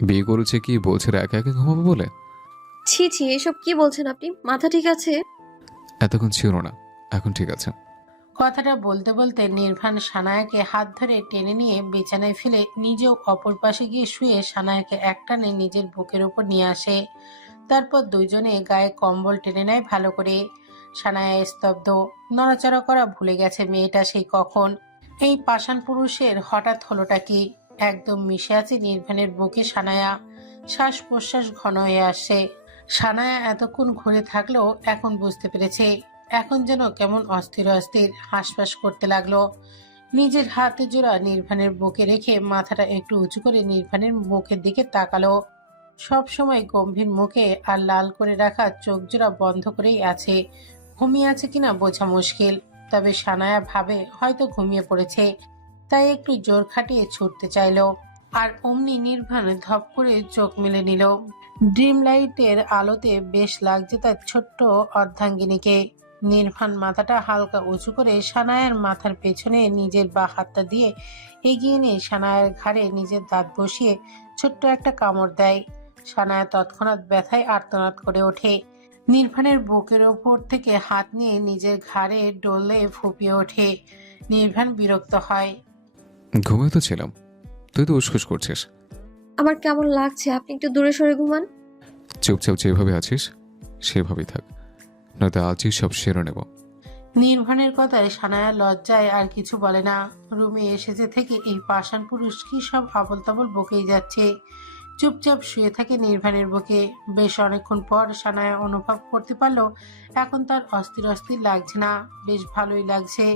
বিয়ে করেছে কি বলছে একা একা ঘুমাবো বলে? ছি ছি, এসব কি বলছেন আপনি? মাথা ঠিক আছে? এতক্ষণ ছিল না, এখন ঠিক আছে। কথাটা বলতে বলতে নির্বাণ সানায়াকে হাত ধরে টেনে নিয়ে বিছানায় ফেলে নিজেও অপর পাশে গিয়ে শুয়ে সানায়াকে একটানে নিজের বুকের উপর নিয়ে আসে। তারপর দুইজনে গায়ে কম্বল টেনে নেয় ভালো করে। সানায়া স্তব্ধ, নড়াচড়া করা ভুলে গেছে মেয়েটা সেই কখন। এই পাষাণ পুরুষের হঠাৎ হলোটা কি? একদম মিশে আছে নির্বাণের বুকে সানায়া। শ্বাস প্রশ্বাস ঘন হয়ে আসছে। সানায়া এতক্ষণ ঘুরে থাকলেও এখন বুঝতে পেরেছে। এখন যেন কেমন অস্থির অস্থির হাঁসফাঁস করতে লাগলো। নিজের হাতে জোড়া নির্বাণের বুকে রেখে মাথাটা একটু উঁচু করে নির্বাণের মুখের দিকে তাকালো। সব সময় গম্ভীর মুখে আর লাল করে রাখা চোখ জোড়া বন্ধ করেই আছে। ঘুমিয়ে আছে কিনা বোঝা মুশকিল, তবে সানায়া ভাবে হয়তো ঘুমিয়ে পড়েছে, তাই একটু জোর খাটিয়ে ছুটতে চাইলো। আর অমনি নির্বাণ ধপ করে চোখ মেলে নিল। ড্রিম লাইটের আলোতে বেশ লাগছে তার ছোট্ট অর্ধাঙ্গিনীকে। নির্বাণ মাথাটা হালকা উঁচু করে সানায়ার মাথার পেছনে নিজের বা হাতটা দিয়ে এগিয়ে নিয়ে সানায়ার ঘাড়ে নিজের দাঁত বসিয়ে ছোট্ট একটা কামড় দেয়। সানায়া তৎক্ষণাৎ ব্যথায় আর্তনাদ করে ওঠে। নির্বাণের বুকের ওপর থেকে হাত নিয়ে নিজের ঘাড়ে ডলে ফুপিয়ে ওঠে। নির্বাণ বিরক্ত হয়। ঘুমিয়ে তো ছিলাম, তুই তো উসখুস করছিস। আমার কেমন লাগছে, আপনি একটু দূরে সরে ঘুমান। চুপচাপ যেভাবে আছিস সেভাবেই থাক, নয়তো আজই সব সেরে নেব। নির্বাণের কথায় সানায়া লজ্জায় আর কিছু বলে না। রুমে এসেছে থেকে এই পাষাণ পুরুষ কি সব আবল তাবল বকেই যাচ্ছে। চুপচাপ শুয়ে থাকে নির্বাণের বুকে। বেশ অনেকক্ষণ পর সানায়া অনুভব করতে পারলো এখন তার অস্থির অস্থির লাগছে না, বেশ ভালোই লাগছে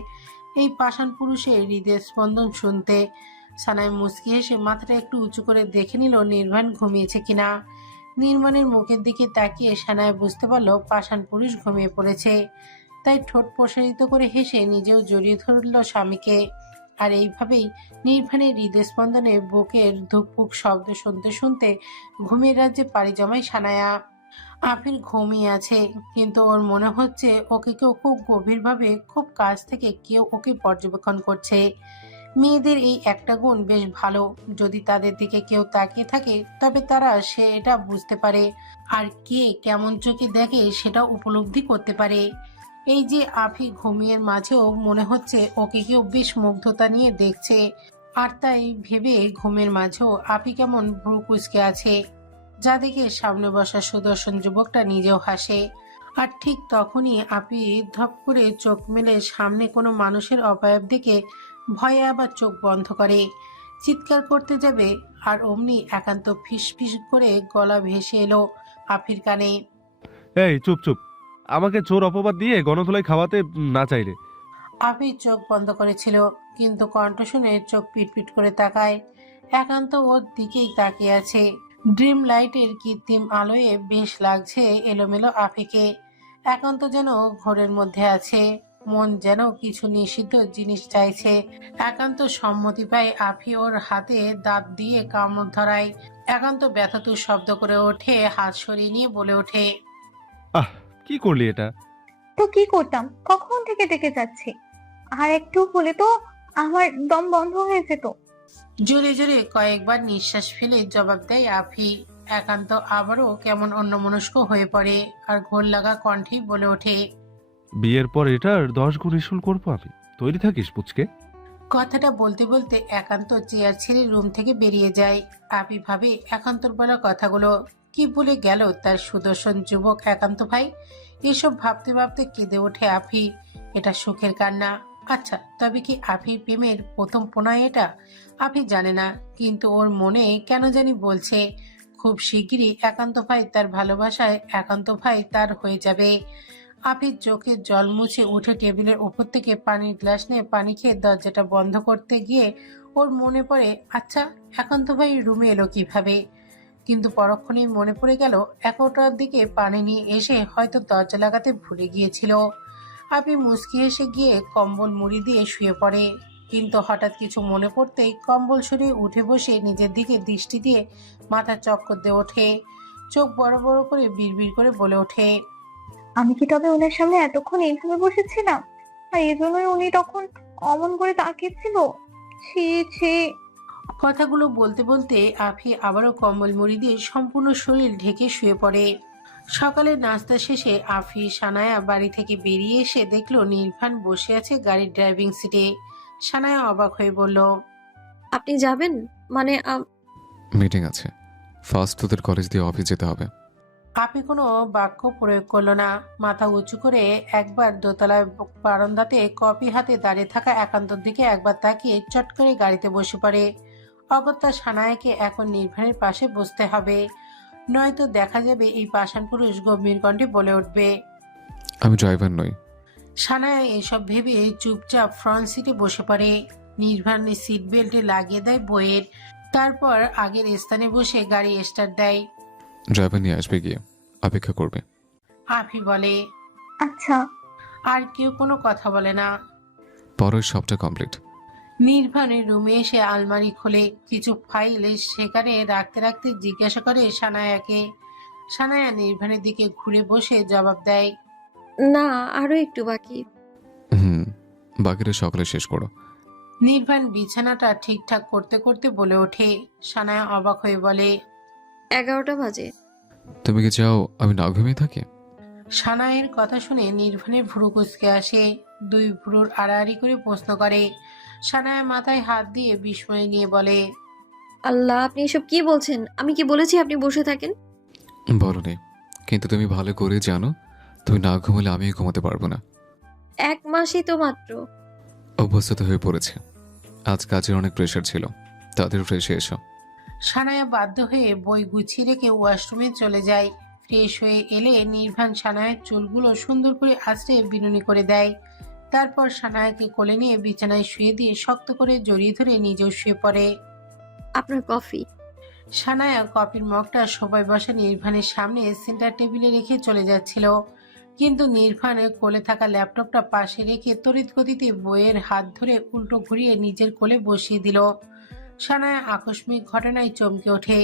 এই পাষাণ পুরুষের হৃদয়ের স্পন্দন শুনতে। সানায় মুচকি হেসে মাথাটা একটু উঁচু করে দেখে নিল নির্বাণ ঘুমিয়েছে কিনা। নির্বাণের মুখের দিকে তাকিয়ে সানায় বুঝতে পারলো পাষাণ পুরুষ ঘুমিয়ে পড়েছে। তাই ঠোঁট প্রসারিত করে হেসে নিজেও জড়িয়ে ধরল স্বামীকে। আর এইভাবেই নির্বাণের হৃদস্পন্দনে বুকের ধুকপুক শব্দ শুনতে শুনতে ঘুমের রাজ্যে পাড়ি জমায় সানায়া। আফির ঘুমিয়ে আছে, কিন্তু ওর মনে হচ্ছে ওকে কেউ খুব গভীরভাবে খুব কাছ থেকে কেউ ওকে পর্যবেক্ষণ করছে। মেয়েদের এই একটা গুণ বেশ ভালো, যদি তাদের দিকে কেউ তাকিয়ে থাকে তবে তারা এটা বুঝতে পারে আর কে কেমন চোখে দেখে সেটা উপলব্ধি করতে পারে। এই যে আফি ঘুমিয়ে মাঝেও মনে হচ্ছে ওকে কেউ বেশ মুগ্ধতা নিয়ে দেখছে। আর তাই ভেবে ঘুমের মাঝেও আফি কেমন ভ্রু কুঁচকে আছে, যা দেখে সামনে বসা সুদর্শন যুবকটা নিজেও হাসে। আর ঠিক তখনই আপি ধপ করে চোখ মেলে সামনে কোনো মানুষের অবয়ব দেখে ভয়ে আবার চোখ বন্ধ করে চিৎকার করতে যাবে, আর অমনি একান্ত ফিস ফিস করে গলা ভেসে এলো আফির কানে। এই চুপ চুপ, আমাকে চোর অপবাদ দিয়ে গণধোলাই খাওয়াতে না চাইলে। আফি চোখ বন্ধ করেছিল, কিন্তু কণ্ঠ শুনে চোখ পিটপিট করে তাকায়। একান্ত ওর দিকেই তাকিয়ে আছে। ড্রিম লাইটের কৃত্রিম আলোয় বেশ লাগছে এলোমেলো আফিকে। একান্ত যেন ঘোরের মধ্যে আছে, মন যেন কিছু নিষিদ্ধ জিনিস চাইছে। একান্ত সম্মতি পায় আফি ওর হাতে দাঁত দিয়ে কামড় ধরায়। একান্ত ব্যথাতুর শব্দ করে ওঠে, হাত সরিয়ে নিয়ে বলে ওঠে, আহ, কি করলি এটা? তো কি করতাম, কখন থেকে ডেকে যাচ্ছি, আর একটু হলে তো আমার দম বন্ধ হয়ে যেত। জোরে জোরে কয়েকবার নিঃশ্বাস ফেলে জবাব দেয় আফি। একান্ত আবারও কেমন অন্যমনস্ক হয়ে পড়ে, আর ঘোর লাগা কণ্ঠেই বলে ওঠে, বিয়ের পর এটার 10 গুণ ইস্যুল করবো আমি। তৈরি থাকিস পুচকে। কথাটা বলতে বলতে একান্ত চেয়ার ছেড়ে রুম থেকে বেরিয়ে যায়। আফি ভাবে একান্তর বলা কথাগুলো কি বলে গেল তার সুদর্শন যুবক একান্ত ভাই। এসব ভাবতে ভাবতে কেঁদে ওঠে আফি। এটা সুখের কান্না। আচ্ছা, তবে কি আফির প্রেমের প্রথম প্রণয় এটা? আফি জানে না, কিন্তু ওর মনে কেন জানি বলছে খুব শিগগিরই একান্ত ভাই তার ভালোবাসায় একান্ত ভাই তার হয়ে যাবে। আফির চোখে জল মুছে উঠে টেবিলের উপর থেকে পানির গ্লাস নিয়ে পানি খেয়ে দরজাটা বন্ধ করতে গিয়ে ওর মনে পড়ে, আচ্ছা একান্ত ভাই রুমে এলো কিভাবে। কিন্তু পরক্ষণেই মনে পড়ে গেল একটার দিকে পানি নিয়ে এসে হয়তো দরজা লাগাতে ভুলে গিয়েছিল। আফি মুচকি এসে গিয়ে কম্বল মুড়ি দিয়ে শুয়ে পড়ে, কিন্তু হঠাৎ কিছু মনে পড়তেই কম্বল সরিয়ে উঠে বসে নিজের দিকে দৃষ্টি দিয়ে মাথা চক্কর দিয়ে ওঠে। চোখ বড় বড় করে বিড়বিড় করে বলে ওঠে, আমি কি তবে ওনার সামনে এতক্ষণ এইভাবে বসেছিলাম, আর এই জন্যই উনি তখন অমন করে তাকিয়েছিল? ছি ছি। কথাগুলো বলতে বলতে আফি আবারও কম্বল মুড়ি দিয়ে সম্পূর্ণ শরীর ঢেকে শুয়ে পড়ে। সকালের নাস্তা শেষে আফি সানায়া বাড়ি থেকে বেরিয়ে এসে দেখলো নির্ভান বসে আছে গাড়ির ড্রাইভিং সিটে। সানায়া অবাক হয়ে বলল, আপনি যাবেন? মানে মিটিং আছে, ফার্স্ট তোদের কলেজ দিয়ে অফিস যেতে হবে। আফি কোনো বাক্য প্রয়োগ করলো না। মাথা উঁচু করে একবার দোতলায় বারান্দাতে কফি হাতে দাঁড়িয়ে থাকা একান্তর দিকে একবার তাকিয়ে চট করে গাড়িতে বসে পড়ে। অগত্যা সানায়াকে এখন নির্ভানের পাশে বসতে হবে, নয়তো দেখা যাবে এই পাষাণ পুরুষ গম্ভীর কণ্ঠে বলে উঠবে। আমি ড্রাইভার নই। সানায়া এসব ভেবে চুপচাপ ফ্রন্ট সিটে বসে পড়ে। নির্ভান সিট বেল্টে লাগিয়ে দেয় বইয়ের, তারপর আগের স্থানে বসে গাড়ি স্টার্ট দেয়। ড্রাইভার নিয়ে আসবে, গিয়ে অপেক্ষা করবে। আফি বলে। আচ্ছা। আর কেউ কোনো কথা বলে না। পরের সবটা কমপ্লিট। নির্ভানের রুমে এসে আলমারি খোলে, কিছু ফাইল সেখানে রাখতে রাখতে জিজ্ঞাসা করে সানায়াকে। সানায়া নির্ভানের দিকে ঘুরে বসে জবাব দেয়, না, আরো একটু বাকি। বাকিটা সকালে শেষ করো। নির্ভান বিছানাটা ঠিকঠাক করতে করতে বলে ওঠে। সানায়া অবাক হয়ে বলে, 11টা বাজে। তুমি কি চাও আমি না ঘুমিয়ে থাকি? সানায়ের কথা শুনে নির্ভানের ভ্রু কুঁচকে আসে, দুই ভ্রুর আড়াআড়ি করে প্রশ্ন করে। সানায়া মাথায় হাত দিয়ে বিস্ময় নিয়ে বলে, আল্লাহ, আপনি এসব কি বলছেন? আমি কি বলেছি আপনি বসে থাকেন? বলনি, কিন্তু তুমি ভালো করে জানো তুমি না ঘুমালে আমিও ঘুমাতে পারবো না। 1 মাসই তো মাত্র। অভ্যস্ত হয়ে পড়েছে। আজ কাজের অনেক প্রেশার ছিল, তাদের ফ্রেশে এসো। সানায়া বাধ্য হয়ে বই গুছিয়ে রেখে ওয়াশরুমে চলে যায়। ফ্রেশ হয়ে এলে নির্ভান সানায়ের চুলগুলো সুন্দর করে আঁচড়ে বিনুনি করে দেয়। তারপর সানায়াকে কোলে নিয়ে বিছানায় শুয়ে দিয়ে শক্ত করে জড়িয়ে ধরে নিজেও শুয়ে পড়ে। আপনার কফি। সানায়া কফির মগটা সবাই বসা নির্ভানের সামনে সেন্টার টেবিলে রেখে চলে যাচ্ছিল, কিন্তু নির্ভানের কোলে থাকা ল্যাপটপটা পাশে রেখে তড়িৎ গতিতে বইয়ের হাত ধরে উল্টো ঘুরিয়ে নিজের কোলে বসিয়ে দিল। সানায়া আকস্মিক ঘটনায় চমকে ওঠে,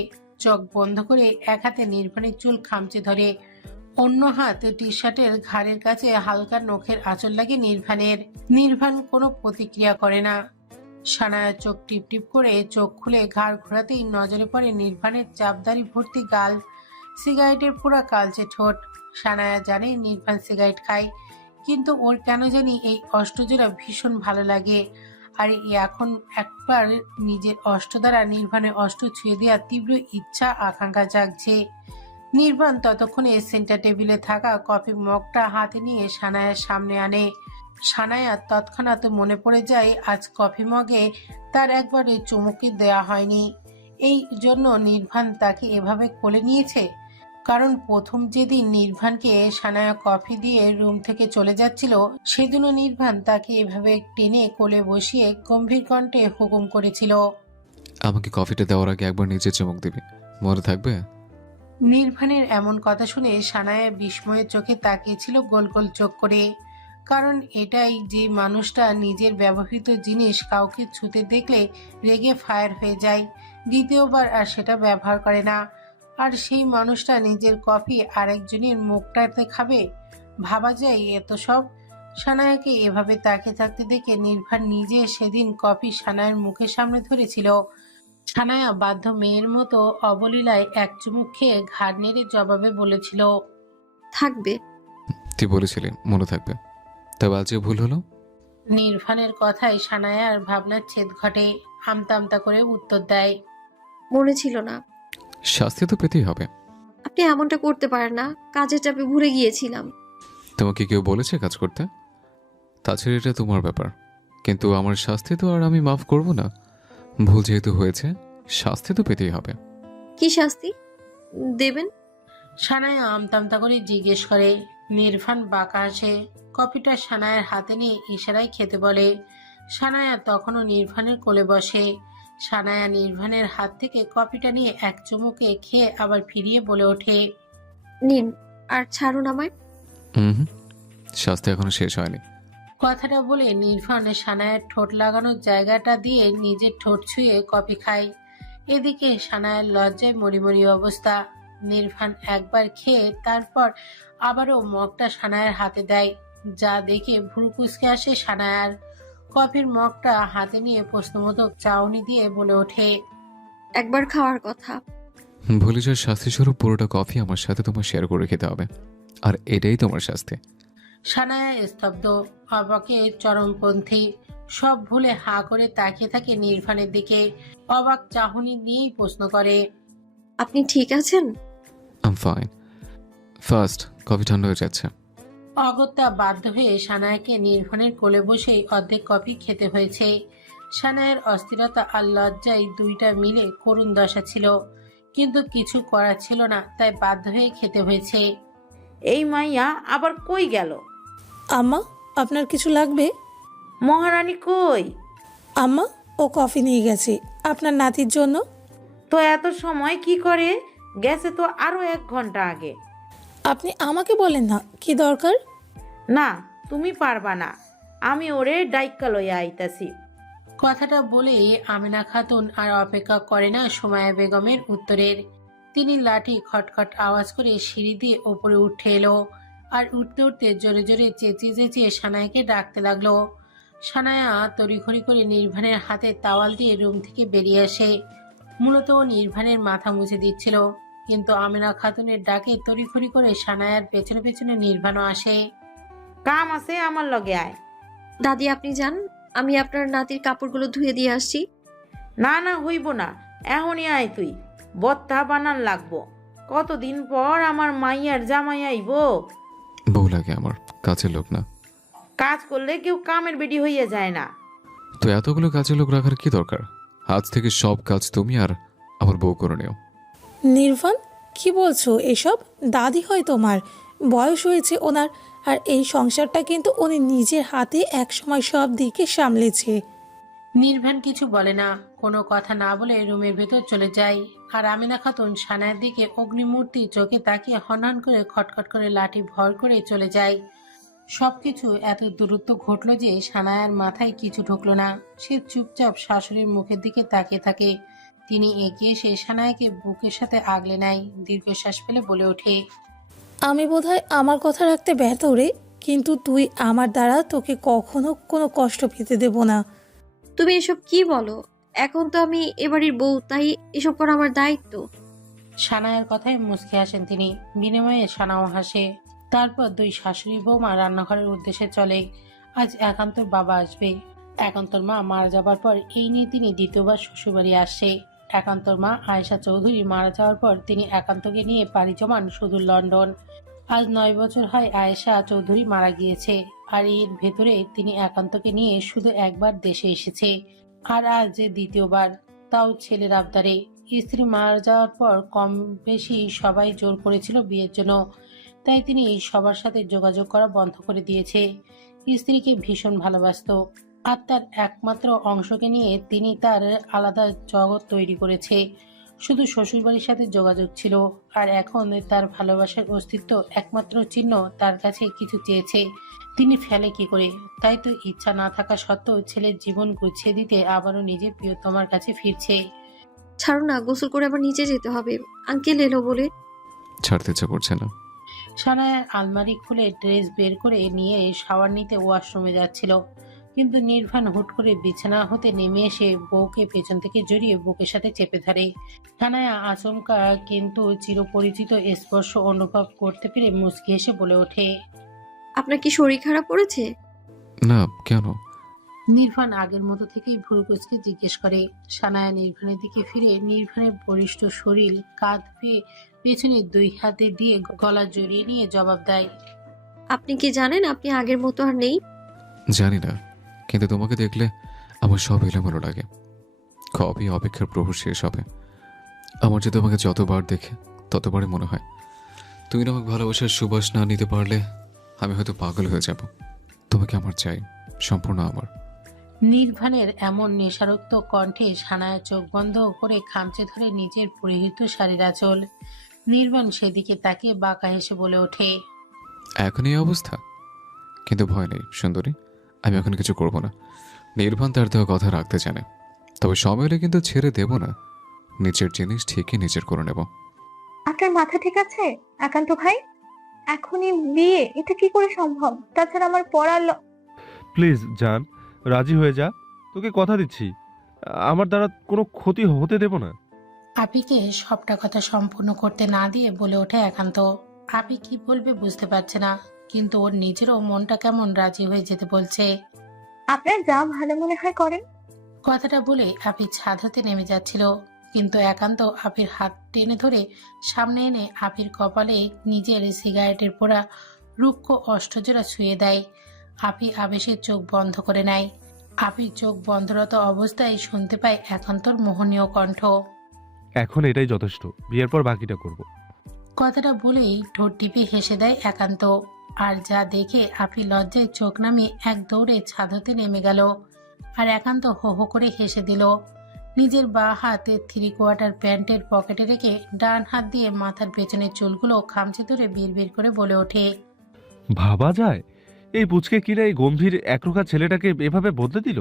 চোখ বন্ধ করে এক হাতে নির্ভানের চুল খামচে ধরে, অন্য হাত টি শার্টের ঘাড়ের কাছে হালকা নখের আঁচল লাগে নির্ভানের। নির্ভান কোনো প্রতিক্রিয়া করে না। সানায়া চোখ টিপ টিপ করে চোখ খুলে ঘাড় ঘোরাতেই নজরে পড়ে নির্ভানের চাপদারি ভর্তি গাল, সিগারেটের পুরা কালচে ঠোঁট। সানায়া জানে নির্ভান সিগারেট খায়, কিন্তু ওর কেন জানি এই অষ্টজোড়া ভীষণ ভালো লাগে। আর এখন একবার নিজের অষ্ট দ্বারা নির্ভানের অষ্ট ছুঁয়ে দেওয়ার তীব্র ইচ্ছা আকাঙ্ক্ষা জাগছে। নির্ভান ততক্ষণে সেন্টার টেবিলে থাকা কফি মগটা হাতে নিয়ে সানায়ার সামনে আনে। সানায়ার তৎক্ষণাৎ মনে পড়ে যায় আজ কফি মগে তার একবারে চুমুকি দেয়া হয়নি, এই জন্য নির্ভান তাকে এভাবে কোলে নিয়েছে। কারণ প্রথম যেদিন নির্ভানকে সানায়া কফি দিয়ে রুম থেকে চলে যাচ্ছিল, সেদিনও নির্ভান তাকে এভাবে টেনে কোলে বসিয়ে গম্ভীর কণ্ঠে হুকুম করেছিল, আমাকে কফিটা দেওয়ার আগে একবার নিচে চমক দিবি, মনে থাকবে? নির্ভানের এমন কথা শুনে সানায়া বিস্ময়ের চোখে তাকিয়েছিল গোল গোল চোখ করে। কারণ এটাই যে মানুষটা নিজের ব্যবহৃত জিনিস কাউকে ছুঁতে দেখলে রেগে ফায়ার হয়ে যায়, দ্বিতীয়বার আর সেটা ব্যবহার করে না। আর সেই মানুষটা নিজের কফি আরেকজনের মুখটাতে খাবে, ভাবা যায় এত সব। সানায়াকে এভাবে তাকিয়ে থাকতে দেখে নির্ভান নিজে সেদিন কফি সানায়ের মুখের সামনে ধরেছিল। সানায়া বাধ্য মেয়ের মতো অবলীলায় এক চুমুক খেয়ে ঘাড় নেড়ে জবাবে বলেছিল, থাকবে। তুই বলেছিলি মনে থাকবে, তবে আজ যে ভুল হলো। নির্ভানের কথায় সানায়ার ভাবনার ছেদ ঘটে, আমতা আমতা করে উত্তর দেয়, মনে ছিল না। শাস্তি তো পেতেই হবে। আপনি এমনটা করতে পারেন না, কাজের চাপে ভুলে গিয়েছিলাম। তোমাকে কেউ বলেছে কাজ করতে? তাছাড়া এটা তোমার ব্যাপার, কিন্তু আমার শাস্তি তো আর আমি মাফ করব না। ভুল যেহেতু হয়েছে, শাস্তি তো পেতেই হবে। কি শাস্তি দেবেন? সানায়া আমতামতা করে জিজ্ঞেস করে। নির্ভান বাঁকা আসে, কফিটা সানায়ার হাতে নিয়ে ইশারায় খেতে বলে। সানায়া তখনও নির্ভানের কোলে বসে। সানায়া নির্ভানের হাত থেকে কফিটা নিয়ে এক চুমুকে খেয়ে আবার ফিরিয়ে বলে ওঠে, নিন, আর ছাড়ুন আমায়। হুম, শাস্তি এখনো শেষ হয়নি। কথাটা বলে নির্ভান সানায়ার ঠোঁট লাগানোর জায়গাটা দিয়ে নিজের ঠোঁট ছুঁয়ে কফি খায়। এদিকে সানায়ার লজ্জায় মরিমরি অবস্থা। নির্ভান একবার খেয়ে তারপর আবারও মগটা সানায়ার হাতে দেয়, যা দেখে ভ্রু কুঁচকে আসে সানায়ার। কফির মগটা হাতে নিয়ে প্রশ্নবোধক চাউনি দিয়ে বলে ওঠে, একবার খাওয়ার কথা। ভুলে যাওয়ার শাস্তিস্বরূপ পুরোটা কফি আমার সাথে তোমার শেয়ার করে খেতে হবে, আর এটাই তোমার শাস্তি। সানায়া স্তব্ধ, অবাকের চরমপন্থী। সব ভুলে হা করে তাকিয়ে থাকে নির্বাণের দিকে। অবাক চাহনি নিয়েই প্রশ্ন করে, আপনি ঠিক আছেন? I'm fine. ফার্স্ট কফি ঠান্ডা হয়ে যাচ্ছে। অগত্যা বাধ্য হয়ে সানায়াকে নির্বাণের কোলে বসেই অর্ধেক কফি খেতে হয়েছে। সানায়ের অস্থিরতা আর লজ্জায় দুইটা মিলে করুণ দশা ছিল, কিন্তু কিছু করার ছিল না, তাই বাধ্য হয়ে খেতে হয়েছে। এই মাইয়া আবার কই গেল? আম্মা, আপনার কিছু লাগবে? মহারানী কই? আম্মা, ও কফি নিয়ে গেছে আপনার নাতির জন্য। তো এত সময় কি করে? গেছে তো আরো 1 ঘন্টা আগে। আপনি আমাকে বলেন না কি দরকার। না, তুমি পারবা না, আমি ওরে ডাইক্কা লইয়া আইতাছি। কথাটা বলে আমিনা খাতুন আর অপেক্ষা করে না সুমাইয়া বেগমের উত্তরের। তিনি লাঠি খটখট আওয়াজ করে সিঁড়ি দিয়ে ওপরে উঠে এলো, আর উঠতে উঠতে জোরে জোরে চেঁচিয়ে চেঁচিয়ে সানায়াকে ডাকতে লাগলো। সানায়া তড়িঘড়ি করে নির্বাণের হাতে তাওয়াল দিয়ে রুম থেকে বেরিয়ে আসে। মূলত ও নির্বাণের মাথা মুছে দিচ্ছিল, কিন্তু আমিনা খাতুনের ডাকে তড়িঘড়ি করে সানায়ার পেছনে পেছনে নির্বাণও আসে। কাম আছে, আমার লগে আয়। দাদি আপনি যান, আমি আপনার নাতির কাপড়গুলো ধুয়ে দিয়ে আসছি। না না, হইব না, এখনই আয় তুই। বত্তা বানান লাগবো। কতদিন পর আমার মাইয়ার জামাই আইব। বউ লাগে আমার, কাছের লোক না। কাজ করলে কেউ কামের বেডি হইয়া যায় না। তো এতগুলো কাজের লোক রাখার কি দরকার? আজ থেকে সব কাজ তুমি আর আমার বউ করে নিও। নির্বাণ, কি বলছো এসব? দাদি হয় তোমার, বয়স হয়েছে ওনার, আর এই সংসারটা কিন্তু উনি নিজের হাতে একসময় সব দিকে সামলেছে। নির্বাণ কিছু বলে না, কোনো কথা না বলে রুমের ভেতর চলে যায়। আর আমিনা খাতুন সানায়ের দিকে অগ্নিমূর্তি চোখে তাকিয়ে হনহন করে খটখট করে লাঠি ভর করে চলে যায়। সবকিছু এত দ্রুত ঘটলো যে সানায়ার মাথায় কিছু ঢুকলো না। সে চুপচাপ শাশুড়ির মুখের দিকে তাকিয়ে থাকে। তিনি এগিয়ে এসে সানায়াকে বুকের সাথে আগলে নেয়, দীর্ঘশ্বাস ফেলে বলে ওঠে, আমি বোধহয় আমার কথা রাখতে ব্যর্থ রে, কিন্তু তুই আমার দ্বারা তোকে কখনো কোনো কষ্ট পেতে দেব না। তুমি এসব কি বলো? এখন তো আমি এবাড়ির বউ, তাই এসব করা আমার দায়িত্ব। সানায়ার কথায় মুচকি হাসেন তিনি, বিনিময়ে সানাও হাসে। তারপর দুই শাশুড়ি বৌমা রান্নাঘরের উদ্দেশ্যে চলে। আজ একান্তর বাবা আসবে। একান্তর মা মারা যাবার পর এই নিয়ে তিনি দ্বিতীয়বার শ্বশুরবাড়ি আসছে। একান্তর মা আয়েশা চৌধুরী মারা যাওয়ার পর তিনি একান্তকে নিয়ে পাড়ি জমান সুদূর লন্ডন। আজ 9 বছর হয় আয়েশা চৌধুরী মারা গিয়েছে, আর এর ভেতরে তিনি একান্তকে নিয়ে শুধু একবার দেশে এসেছে, আর আজ দ্বিতীয়বার, তাও ছেলের আবদারে। স্ত্রী মারা যাওয়ার পর কম বেশি সবাই জোর করেছিল বিয়ের জন্য, তাই তিনি সবার সাথে যোগাযোগ করা বন্ধ করে দিয়েছে। স্ত্রীকে ভীষণ ভালোবাসত, আর তার একমাত্র অংশকে নিয়ে তিনি তার আলাদা জগৎ তৈরি করেছে। শুধু শ্বশুরবাড়ির সাথে যোগাযোগ ছিল, আর এখন তার ভালোবাসার অস্তিত্ব একমাত্র চিহ্ন তার কাছে কিছু চেয়েছে, তিনি ফেলে কি করে? তাই তো ইচ্ছা না থাকা সত্ত্বেও ছেলের জীবন গুছিয়ে দিতে আবারও নিজের প্রিয়তমার কাছে ফিরছে। ছাড়ো না, গোসল করে আবার নিচে যেতে হবে। আঙ্কেল এলো বলে। ছাড়তে ইচ্ছা করছে না। সানায়া আলমারি খুলে ড্রেস বের করে নিয়ে শাওয়ার নিতে ওয়াশরুমে যাচ্ছিল, কিন্তু নির্বাণ হুট করে বিছানা হতে নেমে এসে বউকে পেছন থেকে জড়িয়ে বুকের সাথে চেপে ধরে। সানায়া আচমকা কিন্তু চিরপরিচিত স্পর্শ অনুভব করতে পেরে মুচকি হেসে বলে ওঠে, আপনার কি শরীর খারাপ করেছে? না, কেন? নির্বাণ আগের মতো থেকেই ভুরু কুঁচকে জিজ্ঞেস করে। সানায়া নির্বাণের দিকে ফিরে নির্বাণের বলিষ্ঠ শরীর কাঁধ পেয়ে পেছনে 2 হাতে দিয়ে গলা জড়িয়ে নিয়ে জবাব দেয়, আপনি কি জানেন আপনি আগের মতো আর নেই? জানি না, কিন্তু তোমাকে দেখলে আমার সব এলোমেলো লাগে। কবে অপেক্ষার প্রহর শেষ হবে? আমার যে তোমাকে যতবার দেখে ততবারই মনে হয় তুমি না আমাকে ভালোবাসার সুবাস না নিতে পারলে আমি হয়তো পাগল হয়ে যাব। তোমাকে আমার চাই, সম্পূর্ণ আমার। নির্বাণের এমন নেশারক্ত কণ্ঠে সানায়া চোখ বন্ধ করে খামচে ধরে নিজের পরিহিত শাড়ির আঁচল। নির্বাণ সেদিকে তাকিয়ে বাঁকা হেসে বলে ওঠে, এখন এই অবস্থা, কিন্তু ভয় নেই সুন্দরী, আমি এখন কিছু করব না। নির্বাণ তার দেওয়া কথা রাখতে জানে, তবে সময় হলে কিন্তু ছেড়ে দেব না। নিজের জিনিস ঠিকই নিজের করে নেব। আপনার মাথা ঠিক আছে একান্ত ভাই? এখনই বিয়ে, এটা কি করে সম্ভব? তাছাড়া আমার পড়ার প্লিজ জান, রাজি হয়ে যা, তোকে কথা দিচ্ছি আমার দ্বারা কোনো ক্ষতি হতে দেব না। আপিকে সবটা কথা সম্পূর্ণ করতে না দিয়ে বলে ওঠে একান্ত। আপি কি বলবে বুঝতে পারছে না, কিন্তু ওর নিজেরও মনটা কেমন রাজি হয়ে যেতে বলছে। আপনার যা ভালো মনে হয় করেন। কথাটা বলে আপি ছাদ হতে নেমে যাচ্ছিল, কিন্তু একান্ত আপির হাত টেনে ধরে সামনে এনে আপির কপালে নিজের সিগারেটের পোড়া রুক্ষ অষ্টজোড়া ছুঁয়ে দেয়। আপি আবেশে চোখ বন্ধ করে নেয়। আপির চোখ বন্ধরত অবস্থায় শুনতে পায় একান্তর মোহনীয় কণ্ঠ। এখন এটাই যথেষ্ট, বিয়ের পর বাকিটা করব। কথাটা বলেই ঠোঁট টিপে হেসে দেয় একান্ত। আর যা দেখে আপি লজ্জায় চোখ নামিয়ে এক দৌড়ে ছাদ হতে নেমে গেল। আর একান্ত হো হো করে হেসে দিল। নিজের বাঁ হাতে 3/4 প্যান্টের পকেটে রেখে ডান হাত দিয়ে মাথার পেছনের চুলগুলো খামচে ধরে বিড়বিড় করে বলে ওঠে। ভাবা যায় এই পুচকে কিনা এই গম্ভীর একরোখা ছেলেটাকে এভাবে বদলে দিল,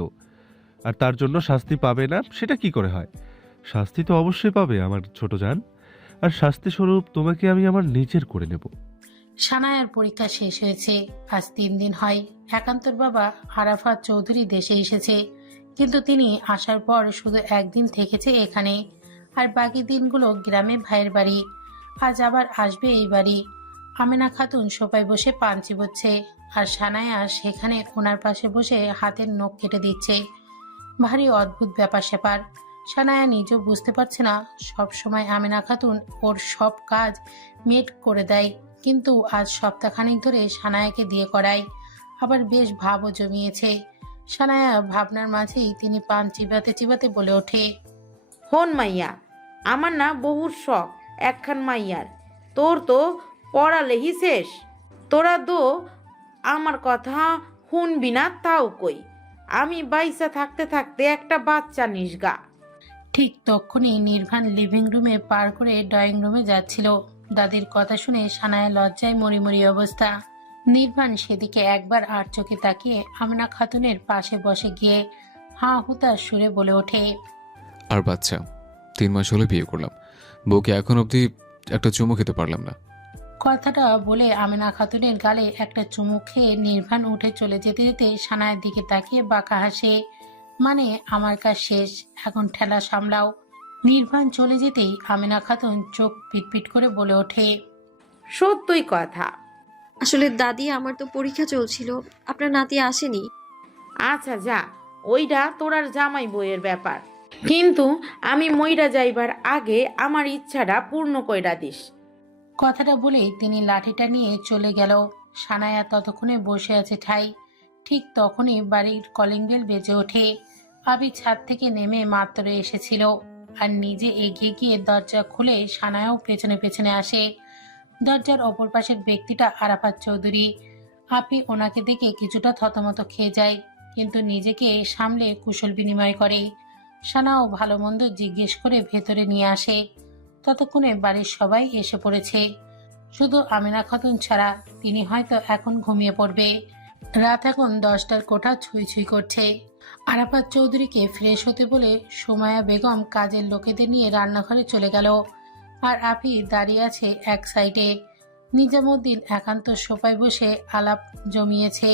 আর তার জন্য শাস্তি পাবে না সেটা কি করে হয়? শাস্তি তো অবশ্যই পাবে আমার ছোট জান, আর শাস্তি স্বরূপ তোমাকে আমি আমার নিজের করে নেব। সানায়ার পরীক্ষা শেষ হয়েছে, আজ 3 দিন হয়। একান্তর বাবা আরাফাত চৌধুরী দেশে এসেছে, কিন্তু তিনি আসার পর শুধু একদিন থেকেছে এখানে, আর বাকি দিনগুলো গ্রামে ভাইয়ের বাড়ি। আজ আবার আসবে এই বাড়ি। আমেনা খাতুন সোফায় বসে পান চিবোচ্ছে, আর সানায়া সেখানে ওনার পাশে বসে হাতের নখ কেটে দিচ্ছে। ভারী অদ্ভুত ব্যাপার স্যাপার। সানায়া নিজেও বুঝতে পারছে না। সব সময় আমেনা খাতুন ওর সব কাজ মেড করে দেয়, কিন্তু আজ সপ্তাহখানেক ধরে সানায়াকে দিয়ে করায়। আবার বেশ ভাবও জমিয়েছে। সানায়া ভাবনার মাঝেই তিনি পান চিবাতে চিবাতে বলে ওঠে। হন মাইয়া, আমার না বহুর শখ একখান মাইয়ার। তোর তো পড়ালেহি শেষ, তোরা তো আমার কথা শুনবি না তাও কই। আমি বাইসা থাকতে থাকতে একটা বাচ্চা নিসগা। ঠিক তখনই নির্বাণ লিভিং রুমে পার করে ড্রয়িং রুমে যাচ্ছিল। দাদির কথা শুনে সানায়া লজ্জায় মরিমরি অবস্থা। নির্বাণ সেদিকে একবার আর চোখে তাকিয়ে আমেনা খাতুনের পাশে বসে গিয়ে হাঁ হুতাশ সুরে বলে ওঠে। আর বাচ্চা 3 মাস হলে বিয়ে করলাম, বউকে এখন অবধি একটা চুমু খেতে পারলাম না। কথাটা বলে আমেনা খাতুনের গালে একটা চুমু খেয়ে নির্বাণ উঠে চলে যেতে যেতে সানায়ের দিকে তাকিয়ে বাঁকা হাসে। মানে আমার কাজ শেষ, এখন ঠেলা সামলাও। নির্বাণ চলে যেতেই আমেনা খাতুন চোখ পিটপিট করে বলে ওঠে। সত্যই কথা। আসলে দাদি, আমার তো পরীক্ষা চলছিল, আপনার নাতি আসেনি। আচ্ছা যা, ওইটা তোরার জামাই বইয়ের ব্যাপার, কিন্তু আমি মইরা যাইবার আগে আমার ইচ্ছাটা পূর্ণ কইরা দিস। কথাটা বলেই তিনি লাঠিটা নিয়ে চলে গেল। সানায়া ততক্ষণে বসে আছে ঠাই। ঠিক তখনই বাড়ির কলিং বেল বেজে ওঠে। আবি ছাদ থেকে নেমে মাত্র এসেছিল, আর নিজে এগিয়ে গিয়ে দরজা খুলে সানায়াও পেছনে পেছনে আসে। দরজার অপর পাশের ব্যক্তিটা আরাফাত চৌধুরী। আপি ওনাকে দেখে কিছুটা থতমত খেয়ে যায়, কিন্তু নিজেকে সামলে কুশল বিনিময় করে। সানাও ভালো মন্দ জিজ্ঞেস করে ভেতরে নিয়ে আসে। ততক্ষণে বাড়ির সবাই এসে পড়েছে, শুধু আমিনা খাতুন ছাড়া। তিনি হয়তো এখন ঘুমিয়ে পড়বে। রাত এখন 10টার কোঠা ছুঁই ছুঁই করছে। আরাফাত চৌধুরীকে ফ্রেশ হতে বলে সুমায়া বেগম কাজের লোকেদের নিয়ে রান্নাঘরে চলে গেল, আর আফি দাঁড়িয়ে আছে এক সাইডে। নিজামুদ্দিন একান্ত সোফায় বসে আলাপ জমিয়েছে।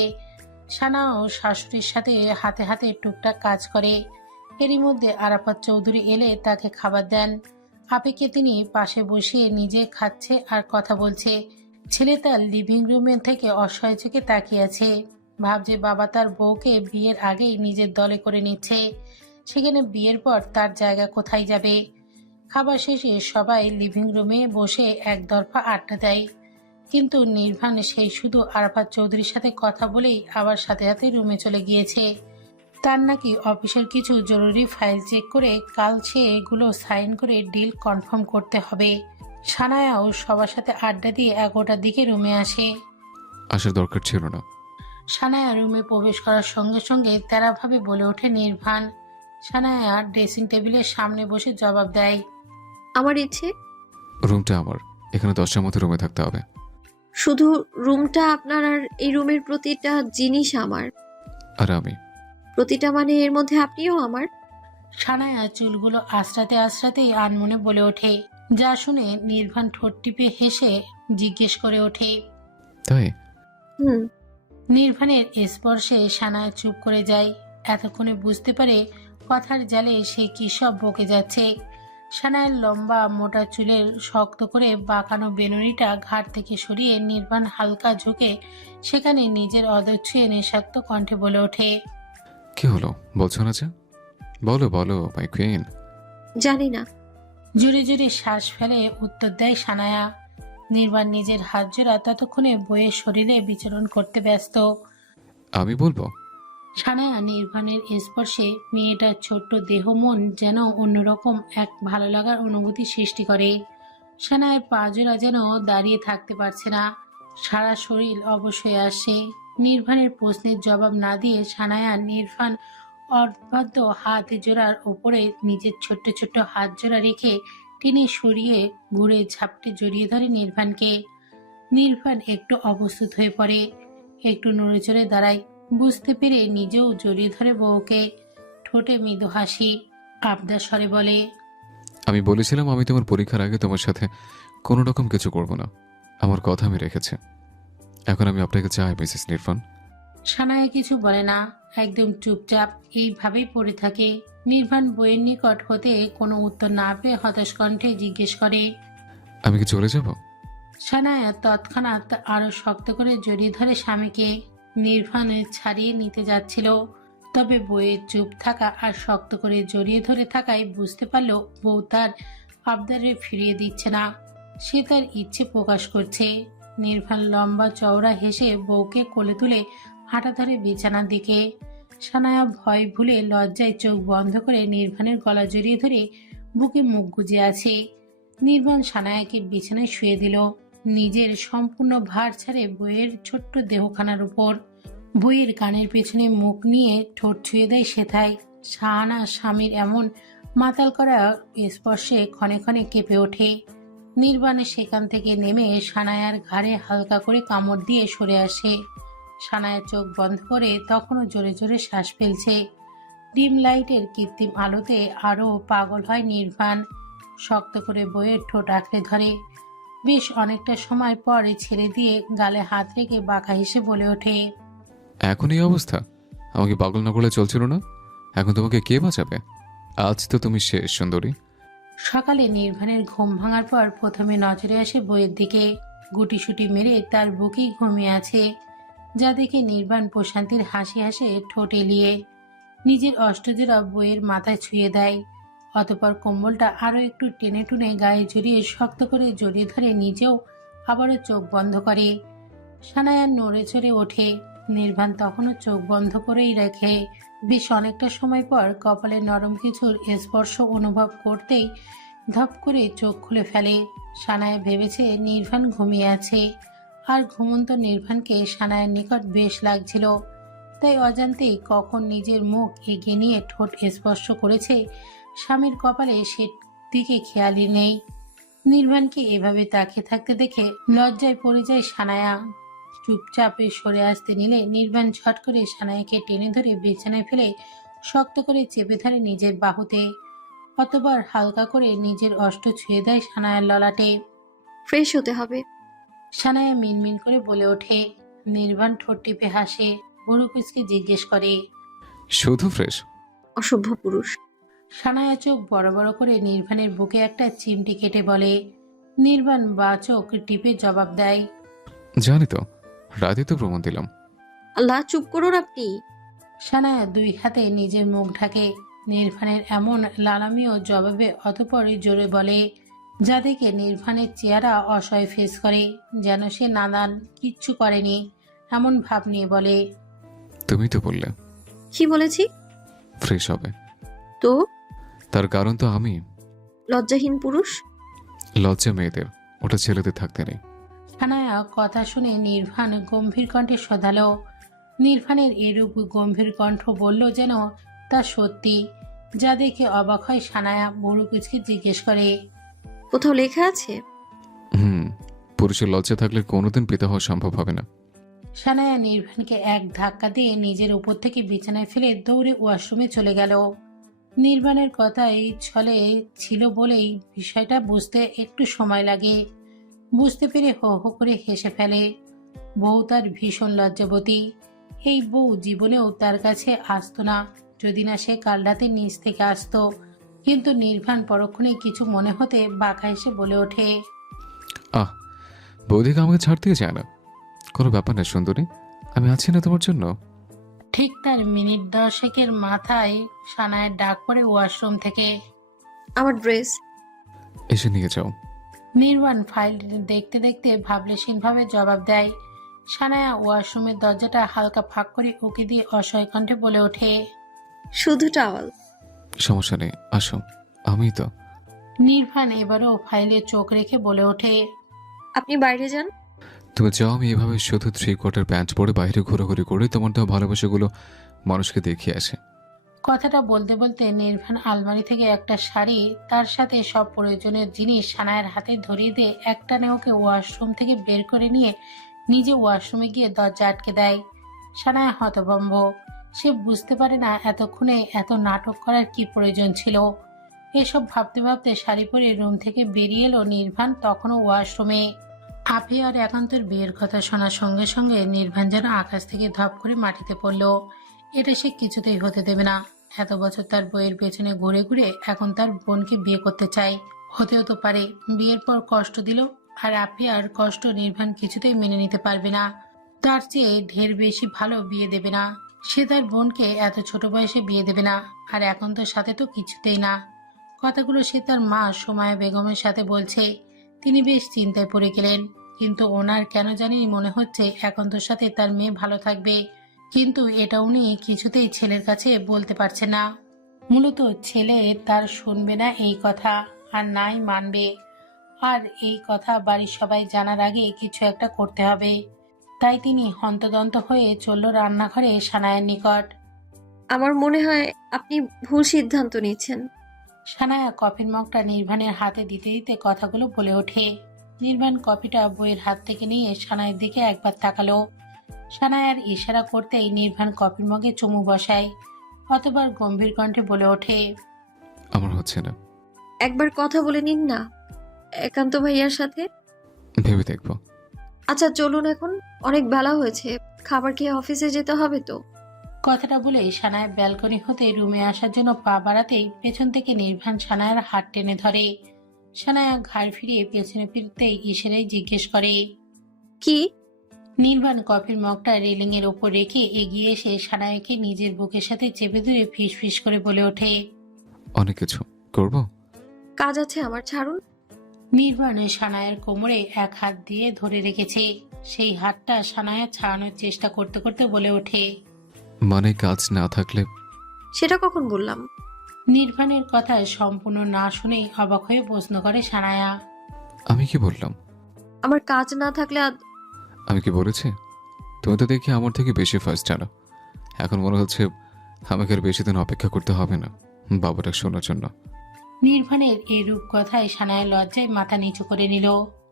সানাও শাশুড়ির সাথে হাতে হাতে টুকটাক কাজ করে। এরই মধ্যে আরাফাত চৌধুরী এলে তাকে খাবার দেন। আপিকে তিনি পাশে বসিয়ে নিজে খাচ্ছে আর কথা বলছে। ছেলে তার লিভিং রুমে থেকে অসহায় চোখে তাকিয়ে আছে। ভাবছে বাবা তার বউকে বিয়ের আগেই নিজের দলে করে নিচ্ছে, সেখানে বিয়ের পর তার জায়গা কোথায় যাবে। খাবার শেষে সবাই লিভিং রুমে বসে একদরফা আড্ডা দেয়, কিন্তু নির্বাণ সেই শুধু আরাফাত চৌধুরীর সাথে কথা বলেই আবার সাথে সাথে রুমে চলে গিয়েছে। তার নাকি অফিসের কিছু জরুরি ফাইল চেক করে কাল সে এগুলো সাইন করে ডিল কনফার্ম করতে হবে। সানায়াও সবার সাথে আড্ডা দিয়ে 11টার দিকে রুমে আসে। আসার দরকার ছিল না। সানায়া রুমে প্রবেশ করার সঙ্গে সঙ্গে তেরাভাবে বলে ওঠে নির্বাণ। সানায়া ড্রেসিং টেবিলের সামনে বসে জবাব দেয়। আমার ইচ্ছে রুমটা আমার, এখানে 10টার মধ্যে রুমে থাকতে হবে। শুধু রুমটা আপনার, আর এই রুমের প্রতিটা জিনিস আমার। আর আমি প্রতিটা মানে এর মধ্যে আপনিও আমার। সানায়া চুলগুলো আশ্রাতে আশ্রাতেই আনমনে বলে ওঠে, যা শুনে নির্বাণ ঠোঁট টিপে হেসে জিজ্ঞেস করে ওঠে। তাই? হুম। নির্বাণের স্পর্শে সানায়া চুপ করে যায়। এতক্ষণে বুঝতে পারে কথার জালে সে কি সব বকে যাচ্ছে। সানায়ের লম্বা মোটা চুলের শক্ত করে বাঁকানো বেনুনিটা ঘাট থেকে সরিয়ে নির্বাণ হালকা ঝুঁকে সেখানে নিজের অদর ছুঁয়ে নেশাক্ত কণ্ঠে বলে ওঠে, কি হলো বলছো না যে? বলো বলো মাই কুইন। জানি না। জোরে জোরে শ্বাস ফেলে উত্তর দেয় সানায়া। নির্বাণ নিজের হাত জোড়া ততক্ষণে বইয়ের শরীরে বিচরণ করতে ব্যস্ত। আমি বলবো? সানায়া নির্বাণের স্পর্শে মেয়েটার ছোট্ট দেহ মন যেন অন্যরকম এক ভালো লাগার অনুভূতি সৃষ্টি করে। সানায়ের পা জোড়া যেন দাঁড়িয়ে থাকতে পারছে না, সারা শরীর অবশ্যই আসে। নির্বাণের প্রশ্নের জবাব না দিয়ে সানায়া নির্বাণ অর্ধবাধ্য হাত জোড়ার ওপরে নিজের ছোট্ট ছোট্ট হাত জোড়া রেখে টেনে সরিয়ে ঘুরে ঝাপটে জড়িয়ে ধরে নির্বাণকে। নির্বাণ একটু অপ্রস্তুত হয়ে পড়ে, একটু নড়ে চড়ে দাঁড়ায়, বুঝতে পেরে নিজেও জড়িয়ে ধরে বউকে। ঠোঁটে মৃদু হাসি, আবদার স্বরে বলে, আমি বলেছিলাম আমি তোমার পরীক্ষার আগে তোমার সাথে কোনো রকম কিছু করব না। আমার কথা আমি রেখেছি। এখন আমি আপনাকে চাই মিসেস নির্বাণ। সানায়া কিছু বলে না, একদম চুপচাপ এইভাবেই পড়ে থাকে। নির্বাণ বইয়ের নিকট হতে কোনো উত্তর না পেয়ে হতাশ কণ্ঠে জিজ্ঞেস করে। আমি কি চলে যাব? সানায়া তৎক্ষণাৎ আরো শক্ত করে জড়িয়ে ধরে স্বামীকে। নির্বাণ ছাড়িয়ে নিতে যাচ্ছিল, তবে বইয়ের চুপ থাকা আর শক্ত করে জড়িয়ে ধরে থাকায় বুঝতে পারল বউ তার আবদারে ফিরিয়ে দিচ্ছে না, সে তার ইচ্ছে প্রকাশ করছে। নির্বাণ লম্বা চওড়া হেসে বউকে কোলে তুলে হাঁটা ধরে বিছানার দিকে। সানায়া ভয় ভুলে লজ্জায় চোখ বন্ধ করে নির্বাণের গলা জড়িয়ে ধরে বুকে মুখ গুজে আছে। নির্বাণ সানায়াকে বিছানায় শুয়ে দিল, নিজের সম্পূর্ণ ভার ছাড়ে বইয়ের ছোট্ট দেহখানার উপর। বইয়ের কানের পেছনে মুখ নিয়ে ঠোঁট ছুঁয়ে দেয় সেথায়। শাহানা স্বামীর এমন মাতাল করা স্পর্শে ক্ষণে ক্ষণে কেঁপে ওঠে। নির্বাণে সেখান থেকে নেমে সানায়ার ঘাড়ে হালকা করে কামড় দিয়ে সরে আসে। সানায়া চোখ বন্ধ করে তখনও জোরে জোরে শ্বাস ফেলছে। ডিম লাইটের কৃত্রিম আলোতে আরো পাগল হয় নির্বাণ। শক্ত করে বইয়ের ঠোঁট আঁকড়ে ধরে। বেশ অনেকটা সময় পরে ছেড়ে দিয়ে গালে হাত রেখে বাঁকা হেসে বলে ওঠে, এখন এই অবস্থা? আমাকে পাগল না করলে চলছিল না? এখন তোমাকে কে বাঁচাবে? আজ তো তুমি শেষ সুন্দরী। সকালে নির্বাণের ঘুম ভাঙার পর প্রথমে নজরে আসে বইয়ের দিকে। গুটিসুটি মেরে তার বুকেই ঘুমিয়ে আছে, যা দেখে নির্বাণ প্রশান্তির হাসি হাসে ঠোঁট এলিয়ে নিজের অষ্টজোড়া বইয়ের মাথায় ছুঁয়ে দেয়। অতপর কম্বলটা আরো একটু টেনে টুনে গায়ে জড়িয়ে শক্ত করে জড়িয়ে ধরে নিজেও আবারও চোখ বন্ধ করে। সানায়া নড়ে চড়ে ওঠে, নির্বাণ তখনও চোখ বন্ধ করেই রাখে। বেশ অনেকটা সময় পর কপালে নরম কিছুর স্পর্শ অনুভব করতেই ধপ করে চোখ খুলে ফেলে। সানায়া ভেবেছে নির্বাণ ঘুমিয়ে আছে, আর ঘুমন্ত নির্বাণকে সানায়ার নিকট বেশ লাগছিল, তাই অজান্তেই কখন নিজের মুখ এগিয়ে নিয়ে ঠোঁট স্পর্শ করেছে স্বামীর কপালে সে দিকে খেয়ালই নেই। নির্বাণকে এভাবে তাকিয়ে থাকতে দেখে লজ্জায় পড়ে যায় সানায়া। চুপচাপে সরে আসতে নিলে নির্বাণ ঝট করে সানায়াকে টেনে ধরে বিছানায় ফেলে শক্ত করে চেপে ধরে নিজের বাহুতে। অতবার হালকা করে নিজের অষ্ট ছুঁয়ে দেয় সানায়ার ললাটে। ফ্রেশ হতে হবে। সানায়া মিনমিন করে বলে ওঠে। নির্বাণ ঠোঁট টিপে হাসে, বড় কুচকে জিজ্ঞেস করে, শুধু ফ্রেশ? অসভ্য পুরুষ। সানায়া চোখ বড় বড় করে নির্বাণের বুকে একটা চিমটি কেটে বলে। নির্বাণ বা চোখ টিপে জবাব দেয়, জানি তো, রাতে তো প্রমাণ দিলাম। আল্লাহ, চুপ করুন আপনি। সানায়া দুই হাতে নিজের মুখ ঢাকে। নির্বাণের এমন লালামীয় জবাবে অতপর জোরে বলে, যা দেখে নির্বাণের চেহারা অসহায় ফেস করে, যেন সে নাদান কিচ্ছু করেনি এমন ভাব নিয়ে বলে, তুমি তো বললে কি বলেছি? ফ্রেশ হবে। তো তার কারণ তো আমি। লজ্জাহীন পুরুষ। লজ্জা মেয়েদের, ওটা ছেলেদের থাকতে নেই। সানায়া কথা শুনে নির্বাণ গম্ভীর কণ্ঠে শোধালো। নির্বাণের এরূপ গম্ভীর কণ্ঠ বলল যেন তা সত্যি, যা দেখে অবাক হয় সানায়া। বড় কুচকে জিজ্ঞেস করে, কোথাও লেখা আছে? পুরুষের লজ্জা থাকলে কোনোদিন পিতা হওয়া সম্ভব হবে না। সানায়া নির্বাণকে এক ধাক্কা দিয়ে নিজের উপর থেকে বিছানায় ফেলে দৌড়ে ওয়াশরুমে চলে গেল। নির্বাণের কথাই ছলে ছিল বলেই বিষয়টা বুঝতে একটু সময় লাগে। বুঝতে পেরে হো হো করে হেসে ফেলে। বউ তার ভীষণ লজ্জাবতী, এই বউ জীবনেও তার কাছে আসতো না, যদি না সে কাল রাতে নিচ থেকে আসতো। কিন্তু নির্বাণ পরক্ষণে কিছু মনে হতে বাঁকা এসে বলে ওঠে, আহ, বৌদিকে আমাকে ছাড়তেই চায় না। কোনো ব্যাপার না সুন্দরী, আমি আছি না তোমার জন্য। ঠিক তার মিনিট 10 মাথায় সানায়ের ডাক পড়ে ওয়াশরুম থেকে। আমার ড্রেস। এসে নিয়ে যাও। নির্বাণ ফাইল দেখতে দেখতে ভাবলেশীনভাবে জবাব দেয়। সানায়া ওয়াশরুমের দরজাটা হালকা ফাঁক করে উকি দিয়ে অসহায় কণ্ঠে বলে ওঠে, শুধু টাওয়াল। সমস্যা নেই, আসো, আমি তো। নির্বাণ এবারও ফাইলে চোখ রেখে বলে ওঠে, আপনি বাইরে যান। তুমি যাও, আমি এভাবে শুধু 3/4 প্যান্ট পরে বাইরে ঘোরাঘুরি করে তোমার দেওয়া ভালোবাসাগুলো মানুষকে দেখিয়ে আসে। কথাটা বলতে বলতে নির্বাণ আলমারি থেকে একটা শাড়ি তার সাথে সব প্রয়োজনীয় জিনিস সানায়ের হাতে ধরিয়ে দিয়ে একটানে ওকে ওয়াশরুম থেকে বের করে নিয়ে নিজে ওয়াশরুমে গিয়ে দরজা আটকে দেয়। সানায়া হতভম্ব, সে বুঝতে পারে না এতক্ষণে এত নাটক করার কি প্রয়োজন ছিল। এসব ভাবতে ভাবতে শাড়ি পরে রুম থেকে বেরিয়ে এলো নির্বাণ তখনও ওয়াশরুমে। আফি আর একান্তর বিয়ের কথা শোনার সঙ্গে সঙ্গে নির্বাণ যেন আকাশ থেকে ধপ করে মাটিতে পড়ল। এটা সে কিছুতেই হতে দেবে না। এত বছর তার বইয়ের পেছনে ঘুরে ঘুরে এখন তার বোনকে বিয়ে করতে চায়। হতেও তো পারে বিয়ের পর কষ্ট দিল, আর আফি আর কষ্ট নির্বাণ কিছুতেই মেনে নিতে পারবে না। তার চেয়ে ঢের বেশি ভালো বিয়ে দেবে না। সে তার বোনকে এত ছোট বয়সে বিয়ে দেবে না, আর এখন তোর সাথে তো কিছুতেই না। কথাগুলো সে তার মা সোমায়া বেগমের সাথে বলছে। তিনি বেশ চিন্তায় পড়ে গেলেন, কিন্তু ওনার কেন জানি মনে হচ্ছে এখন তোর সাথে তার মেয়ে ভালো থাকবে, কিন্তু এটা উনি কিছুতেই ছেলের কাছে বলতে পারছে না। মূলত ছেলে তার শুনবে না এই কথা, আর নাই মানবে। আর এই কথা বাড়ির সবাই জানার আগে কিছু একটা করতে হবে। তাই তিনি হন্তদন্ত হয়ে চলল রান্নাঘরে সানায়ার নিকট। আমার মনে হয় আপনি ভুল সিদ্ধান্ত নিচ্ছেন। সানায়া কফির মগটা নির্বাণের হাতে দিতে দিতে কথাগুলো বলে ওঠে। নির্বাণ কফিটা বইয়ের হাত থেকে নিয়ে সানায়ের দিকে একবার তাকালো। সানায়ার ইশারা করতেই নির্বাণ কফির মগে চুমু বসায়। অতবার গম্ভীর কণ্ঠে বলে ওঠে, আমার হচ্ছে না। একবার কথা বলে নিন না একান্ত ভাইয়ার সাথে। ভেবে দেখবো। আচ্ছা চলুন, এখন অনেক বেলা হয়েছে, খাবার খেয়ে অফিসে যেতে হবে তো। কথাটা বলে সানায়া ব্যালকনি হতে রুমে আসার জন্য পা বাড়াতেই পেছন থেকে নির্বাণ সানায়ার হাত টেনে ধরে। সানায়া ঘাড় ফিরিয়ে পেছনে ফিরতেই ইশারায় জিজ্ঞেস করে, কি? নির্বাণ কফির মগটা রেলিং এর ওপর রেখে এগিয়ে এসে সানায়াকে নিজের বুকের সাথে চেপে ধরে ফিস ফিস করে বলে ওঠে, অনেক কিছু করবো। কাজ আছে আমার, ছাড়ুন। নির্বাণ সানায়ার কোমরে এক হাত দিয়ে ধরে রেখেছে। সেই হাতটা সানায়া ছাড়ানোর চেষ্টা করতে করতে বলে ওঠে, মানে কাজ না থাকলে? সেটা কখন বললাম? নির্বাণের কথা সম্পূর্ণ না শুনেই অবাক হয়ে প্রশ্ন করে সানায়া। আমি কি বললাম? আমার কাজ না থাকলে আমি কি বলেছি? তুমি তো দেখি আমার থেকে বেশি ফার্স্ট জানো। এখন মনে হচ্ছে আমাকে আর বেশি দিন অপেক্ষা করতে হবে না বাবাটা শোনার জন্য। নির্বাণের এই রূপ কথায় সানায়া লজ্জায় মাথা নিচু করে নিল।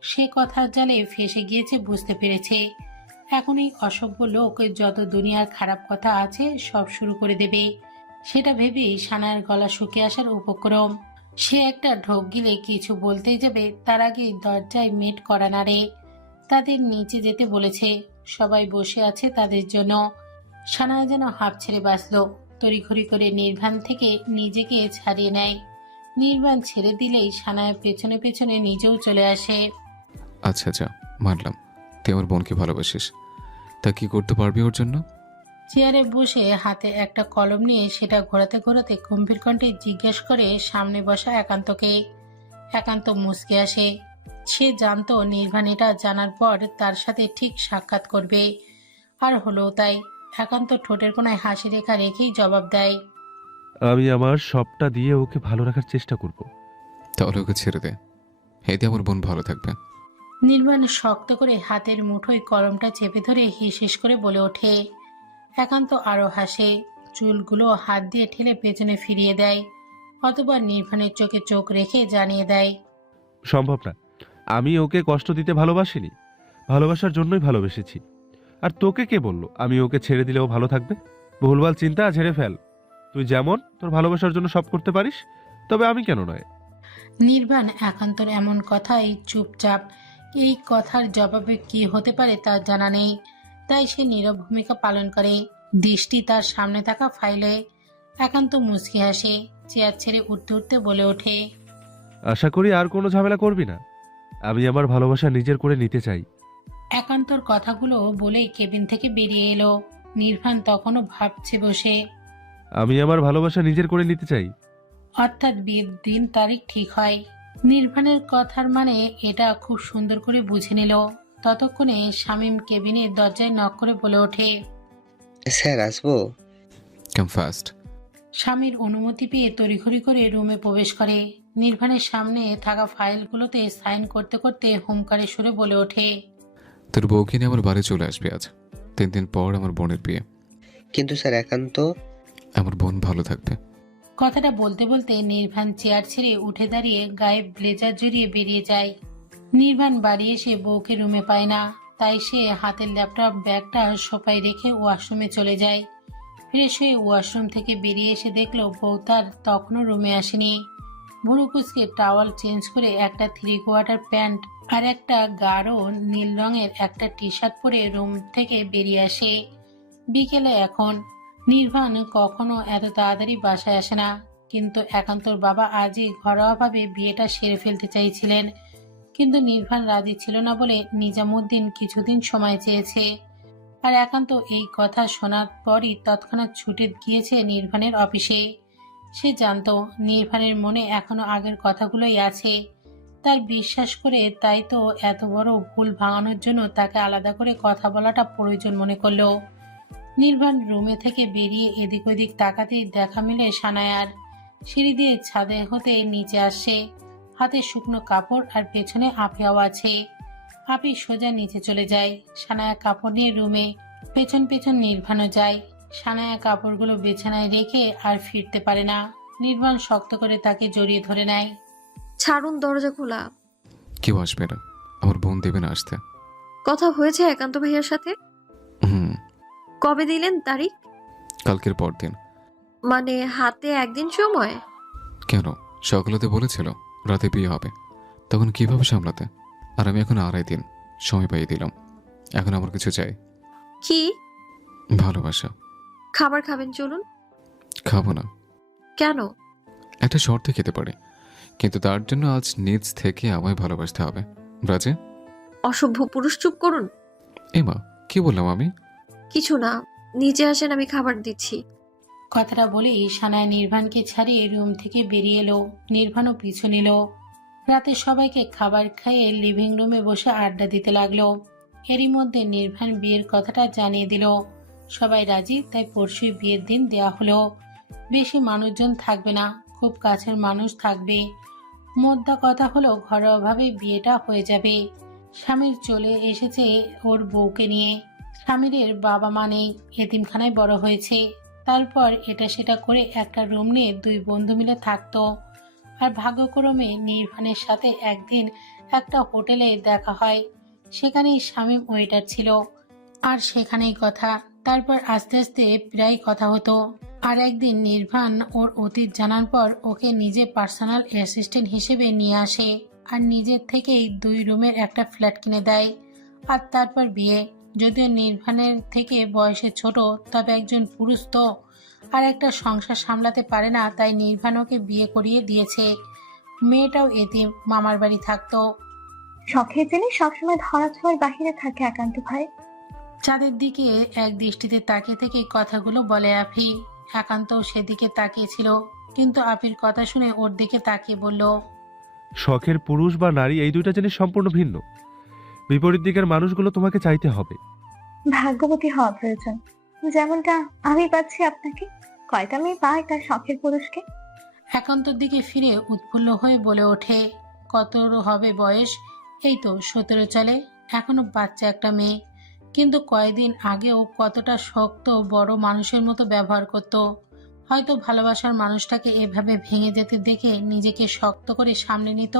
সে কথার জালে ফেসে গিয়েছে, বুঝতে পেরেছে এখন এই অসভ্য লোক যত দুনিয়ার খারাপ কথা আছে সব শুরু করে দেবে। সেটা ভেবেই সানায়ার গলা শুকিয়ে আসার উপক্রম। সে একটা ঢোক গিলে কিছু বলতেই যাবে, তার আগে দরজায় মেট করা নাড়ে। তাদের নিচে যেতে বলেছে, সবাই বসে আছে তাদের জন্য। সানায়া যেন হাঁপ ছেড়ে বাঁচল, তড়িঘড়ি করে নির্বাণ থেকে নিজেকে ছাড়িয়ে নেয়। নির্বাণ ছেড়ে দিলেই সানায়া পেছনে পেছনে নিজেও চলে আসে। আচ্ছা যা, মানলাম তুই আমার বোনকে ভালোবাসিস, তা কি করতে পারবি ওর জন্য? চেয়ারে বসে হাতে একটা কলম নিয়ে সেটা ঘোরাতে ঘোরাতে গম্ভীর কণ্ঠে জিজ্ঞেস করে সামনে বসা একান্তকে। একান্ত মুচকে আসে। সে জানতো নির্বাণ এটা জানার পর তার সাথে ঠিক সাক্ষাৎ করবে, আর হলো তাই। একান্ত ঠোঁটের কোনায় হাসি রেখা রেখেই জবাব দেয়, আমি আমার সবটা দিয়ে ওকে ভালো রাখার চেষ্টা করব। তাহলে ওকে ছেড়ে দে, এতে আমার বোন ভালো থাকবে। নির্বাণ শক্ত করে হাতের মুঠোয় কলমটা চেপে ধরে হিস হিস করে বলে ওঠে। একান্ত আরো হাসে, চুলগুলো হাত দিয়ে ঠেলে পেছনে ফিরিয়ে দেয়। অতবার নির্বাণের চোখে চোখ রেখে জানিয়ে দেয়, সম্ভব না। আমি ওকে কষ্ট দিতে ভালোবাসিনি, ভালোবাসার জন্যই ভালোবেসেছি। আর তোকে কে বললো আমি ওকে ছেড়ে দিলেও ভালো থাকবে? ভুলভাল চিন্তা ঝেড়ে ফেল। তুই যেমন তোর ভালোবাসার জন্য সব করতে পারিস, তবে আমি কেন নয়? নির্বাণ একান্তর এমন কথাই চুপচাপ। এই কথার জবাবে কি হতে পারে তার জানা নেই। তাই সে নীরব ভূমিকা পালন করে। দৃষ্টি তার সামনে থাকা ফাইলে। একান্ত মুচকি হাসে, চেয়ার ছেড়ে উঠতে উঠতে বলে ওঠে। আশা করি আর কোনো ঝামেলা করবি না। আমি আমার ভালোবাসা নিজের করে নিতে চাই। একান্তর কথাগুলো বলেই কেবিন থেকে বেরিয়ে এলো। নির্বাণ তখনও ভাবছে বসে। আমি আমার ভালোবাসা নিজের করে নিতে চাই। অর্থাৎ বিয়ের দিন তারিখ ঠিক হয়। নির্বাণের কথার মানে এটা খুব সুন্দর করে বুঝে নিল। ততক্ষণে শামীম কেবিনের দরজায় নক করে বলে ওঠে। স্যার আসবো? কাম ফাস্ট। স্বামীর অনুমতি পেয়ে তড়িঘড়ি করে রুমে প্রবেশ করে। নির্বাণের সামনে থাকা ফাইলগুলোতে সাইন করতে করতে হুমকারে সুরে বলে ওঠে। তোর বউকে নিয়ে আমার বাড়ি চলে আসবে আজ। 3 দিন পর আমার বোনের বিয়ে। কিন্তু স্যার একান্ত। আমার বোন ভালো থাকবে। কথাটা বলতে বলতে নির্বাণ চেয়ার ছেড়ে উঠে দাঁড়িয়ে গায়ে ব্লেজার জড়িয়ে বেরিয়ে যায়। নির্বাণ বাড়ি এসে বউকে রুমে পায় না, তাই সে হাতের ল্যাপটপ ব্যাগটা সোফায় রেখে ওয়াশরুমে চলে যায়। ফ্রেশ হয়ে ওয়াশরুম থেকে বেরিয়ে এসে দেখলো বউ তার তখনও রুমে আসেনি। ভুরু কুচকে টাওয়াল চেঞ্জ করে একটা 3/4 প্যান্ট আর একটা গাঢ় নীল রঙের একটা টি শার্ট পরে রুম থেকে বেরিয়ে আসে। বিকেলে এখন। নির্বাণ কখনো এত তাড়াতাড়ি বাসায় আসে না, কিন্তু একান্তর বাবা আজই ঘরোয়াভাবে বিয়েটা সেরে ফেলতে চাইছিলেন। কিন্তু নির্বাণ রাজি ছিল না বলে নিজামুদ্দিন কিছুদিন সময় চেয়েছে। আর একান্ত এই কথা শোনার পরই তৎক্ষণাৎ ছুটে গিয়েছে নির্বাণের অফিসে। সে জানতো নির্বাণের মনে এখনো আগের কথাগুলোই আছে। তার বিশ্বাস করে তাই তো এত বড় ভুল ভাঙানোর জন্য তাকে আলাদা করে কথা বলাটা প্রয়োজন মনে করলো। নির্বাণ রুমে থেকে বেরিয়ে এদিক ওদিক তাকাতেই দেখা মিলে সানায়ার। সিঁড়ি দিয়ে ছাদে হতে নিচে আসছে, হাতে শুকনো কাপড় আর পেছনে আপিয়াও আছে। আপি সোজা নিচে চলে যায়। সানায়া কাপড় নিয়ে রুমে, পেছন পেছন নির্বাণও যায়। সানায়া কাপড়গুলো বিছানায় রেখে আর ফিরতে পারে না। নির্বাণ শক্ত করে তাকে জড়িয়ে ধরে নেয়। ছাড়ুন, দরজা খোলা। কেউ আসবে না, আমার বোন দেবে না আসতে। কথা হয়েছে একান্ত ভাইয়ার সাথে? হুম। কবে দিলেন তারিখ? কালকের পর দিন। মানে হাতে একদিন সময়? কেন, সকালেতে বলেছিল রাতে বিয়ে হবে, তখন কিভাবে সামলাতে? আর আমি এখন 2.5 দিন সময় পাইয়ে দিলাম। এখন আমার কিছু চাই। কি? ভালোবাসা। খাবার খাবেন, চলুন। খাবো না। কেন? একটা শর্তে খেতে পারি, কিন্তু তার জন্য আজ নিজ থেকে আমায় ভালোবাসতে হবে। রাজে? অসভ্য পুরুষ, চুপ করুন। এমা, কি বললাম আমি? কিছু না, নিচে আসেন, আমি খাবার দিচ্ছি। কথাটা বলেই সানায়া নির্বাণকে ছাড়িয়ে রুম থেকে বেরিয়ে এলো। নির্বাণও পিছু নিল। রাতে সবাইকে খাবার খাইয়ে লিভিং রুমে বসে আড্ডা দিতে লাগলো। এরই মধ্যে নির্বাণ বিয়ের কথাটা জানিয়ে দিল। সবাই রাজি, তাই পরশুই বিয়ের দিন দেয়া হলো। বেশি মানুষজন থাকবে না, খুব কাছের মানুষ থাকবে। মোদ্দা কথা হলো ঘরোয়াভাবে বিয়েটা হয়ে যাবে। স্বামীর চলে এসেছে ওর বউকে নিয়ে। স্বামীর বাবা মা নেই, এতিমখানায় বড় হয়েছে। তারপর এটা সেটা করে একটা রুম নিয়ে 2 বন্ধু মিলে থাকতো। আর ভাগ্যক্রমে নির্বাণের সাথে একদিন একটা হোটেলে দেখা হয়। সেখানেই শামীম ওয়েটার ছিল, আর সেখানেই কথা। তারপর আস্তে আস্তে প্রায় কথা হতো। আর একদিন নির্বাণ ওর অতীত জানার পর ওকে নিজে পার্সোনাল অ্যাসিস্ট্যান্ট হিসেবে নিয়ে আসে, আর নিজের থেকেই 2 রুমের একটা ফ্ল্যাট কিনে দেয়। আর তারপর বিয়ে। যদিও নির্বাণের থেকে বয়সে ছোট, তবে একজন পুরুষ তো আর একটা সংসার সামলাতে পারে না, তাই নির্বাণ ওকে বিয়ে করিয়ে দিয়েছে। মেয়েটাও এতিম, মামার বাড়ি থাকতো। শখের জিনিস সবসময় ধরা ছোঁয়ার বাহিরে থাকে একান্ত ভাই। চাঁদের দিকে এক দৃষ্টিতে তাকিয়ে থেকে কথাগুলো বলে আফি। একান্তও সেদিকে তাকিয়েছিল, কিন্তু আফির কথা শুনে ওর দিকে তাকিয়ে বলল। শখের পুরুষ বা নারী এই দুইটা জিনিস সম্পূর্ণ ভিন্ন। বিপরীত দিকের মানুষগুলো তোমাকে চাইতে হবে। ভাগ্যবতী হওয়া প্রয়োজন, যেমনটা আমি পাচ্ছি আপনাকে। কয়টা মেয়ে পায় তার শখের পুরুষকে? একান্তর দিকে ফিরে উৎফুল্ল হয়ে বলে ওঠে। কত হবে বয়স? এই তো 17 চলে, এখনো বাচ্চা একটা মেয়ে। কিন্তু কয়েকদিন আগেও কতটা শক্ত বড় মানুষের মতো ব্যবহার করত। হয়তো ভালোবাসার মানুষটাকে এভাবে ভেঙে যেতে দেখে নিজেকে শক্ত করে সামনে নিত।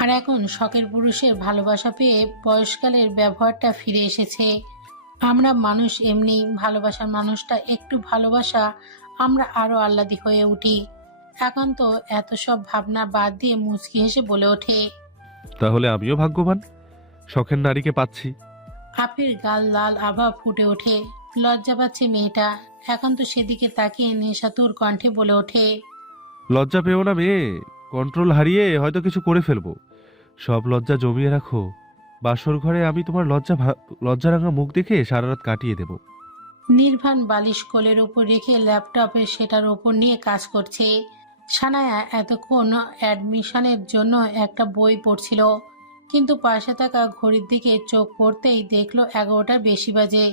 আর এখন শখের পুরুষের ভালোবাসা পেয়ে বয়সকালের ব্যবহারটা ফিরে এসেছে। আমরা মানুষ এমনি, ভালোবাসার মানুষটা একটু ভালোবাসা আমরা আরো আহ্লাদি হয়ে উঠি। একান্ত এত সব ভাবনা বাদ দিয়ে মুচকি হেসে বলে ওঠে। তাহলে আমিও ভাগ্যবান, শখের নারীকে পাচ্ছি। আপির গাল লাল আভা ফুটে ওঠে। লজ্জা পাচ্ছে মেয়েটা। এখন তো সেদিকে তাকিয়ে নেশাতুর কণ্ঠে বলে ওঠে, লজ্জা পেও না মেয়ে, কন্ট্রোল হারিয়ে হয়তো কিছু করে ফেলবো। সব লজ্জা জমিয়ে রাখো, বাসর ঘরে আমি তোমার লজ্জারাঙা মুখ দেখে সারা রাত কাটিয়ে দেব। নির্বাণ বালিশ কোলের ওপর রেখে ল্যাপটপে সেটার ওপর নিয়ে কাজ করছে। সানায়া এতক্ষণ অ্যাডমিশনের জন্য একটা বই পড়ছিল, কিন্তু পাশে থাকা ঘড়ির দিকে চোখ পড়তেই দেখলো 11টার বেশি বাজে।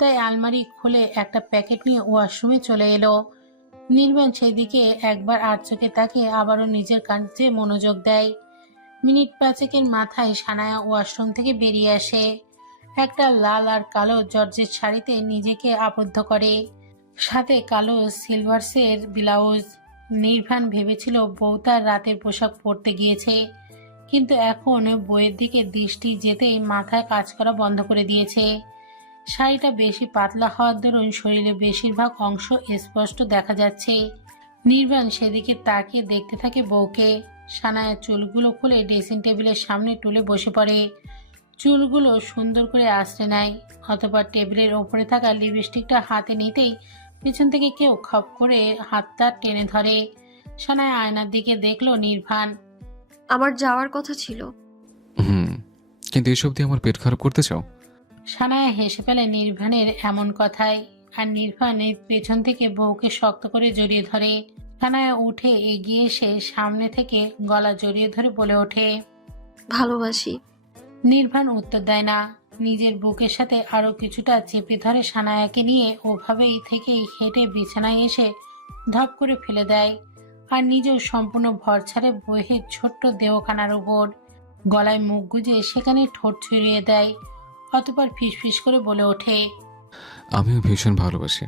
তাই আলমারি খুলে একটা প্যাকেট নিয়ে ওয়াশরুমে চলে এলো। নির্বাণ সেই দিকে একবার আর চোখে তাকিয়ে আবারও নিজের কাজে মনোযোগ দেয়। মিনিট পাঁচেকের মাথায় সানায়া ওয়াশরুম থেকে বেরিয়ে আসে। একটা লাল আর কালো জর্জেট শাড়িতে নিজেকে আবদ্ধ করে, সাথে কালো সিলভার্সের ব্লাউজ। নির্বাণ ভেবেছিল বউ তার রাতের পোশাক পরতে গিয়েছে, কিন্তু এখন বইয়ের দিকে দৃষ্টি যেতেই মাথায় কাজ করা বন্ধ করে দিয়েছে। শাড়িটা বেশি পাতলা হওয়ার দরুন শরীরের বেশিরভাগ অংশ স্পষ্ট দেখা যাচ্ছে। নির্বাণ সেদিকে তাকিয়ে দেখতে থাকে বউকে। সানায়া চুলগুলো খুলে ড্রেসিং টেবিলের সামনে টুলে বসে পড়ে। চুলগুলো সুন্দর করে আঁচড়ে নেয়। অতঃপর টেবিলের ওপরে থাকা লিপস্টিকটা হাতে নিতেই পিছন থেকে কেউ খপ করে হাতটা টেনে ধরে। সানায়া আয়নার দিকে দেখলো নির্বাণ। আমার যাওয়ার কথা ছিল। হুম, কিন্তু এসব দিয়ে আমার পেট খারাপ করতে চাও? সানায়া হেসে ফেলে নির্বাণের এমন কথায়, আর নির্বাণের পেছন থেকে বউকে শক্ত করে জড়িয়ে ধরে। সানায়া উঠে এগিয়ে এসে সামনে থেকে গলা জড়িয়ে ধরে বলে ওঠে, ভালোবাসি। নির্বাণ উত্তর দেয় না। নিজের বুকের সাথে আরো কিছুটা চেপে ধরে সানায়াকে নিয়ে ওভাবেই থেকেই হেঁটে বিছানায় এসে ধপ করে ফেলে দেয়, আর নিজেও সম্পূর্ণ ভর ছাড়ে বইয়ের ছোট্ট দেহখানার উপর। গলায় মুখ গুজে সেখানে ঠোঁট ছুঁড়িয়ে দেয়। অতঃপর ফিসফিস করে বলে ওঠে, আমিও ভীষণ ভালোবাসি,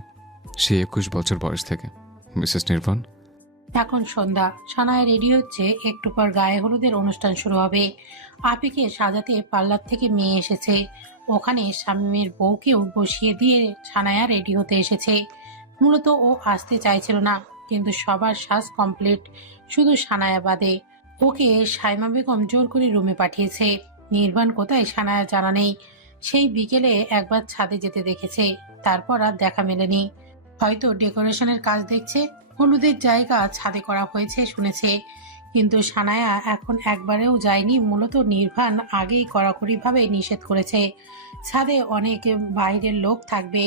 সে 21 বছর বয়স থেকে, মিসেস নির্বাণ। এখন সন্ধ্যা। সানায়া রেডি হচ্ছে, একটু পর গায়ে হলুদের অনুষ্ঠান শুরু হবে। আপিকে সাজাতে পার্লার থেকে মেয়ে এসেছে। ওখানে শামীমের বউকেও বসিয়ে দিয়ে সানায়া রেডি হতে এসেছে। মূলত ও আসতে চাইছিল না, কিন্তু সবার সাজ কমপ্লিট, শুধু সানায়া বাদে। ওকে সাইমা বেগম জোর করে রুমে পাঠিয়েছে। নির্বাণ কোথায় সানায়া জানা নেই। সেই বিকেলে একবার ছাদে যেতে দেখেছে, তারপর আর দেখা মেলেনি। হয়তো ডেকোরেশনের কাজ দেখছে। হলুদের জায়গা ছাদে করা হয়েছে শুনেছে, কিন্তু সানায়া এখন একবারেও যায়নি। মূলত নির্বাণ আগেই কড়াকড়িভাবে নিষেধ করেছে ছাদে অনেক বাইরের লোক থাকবে,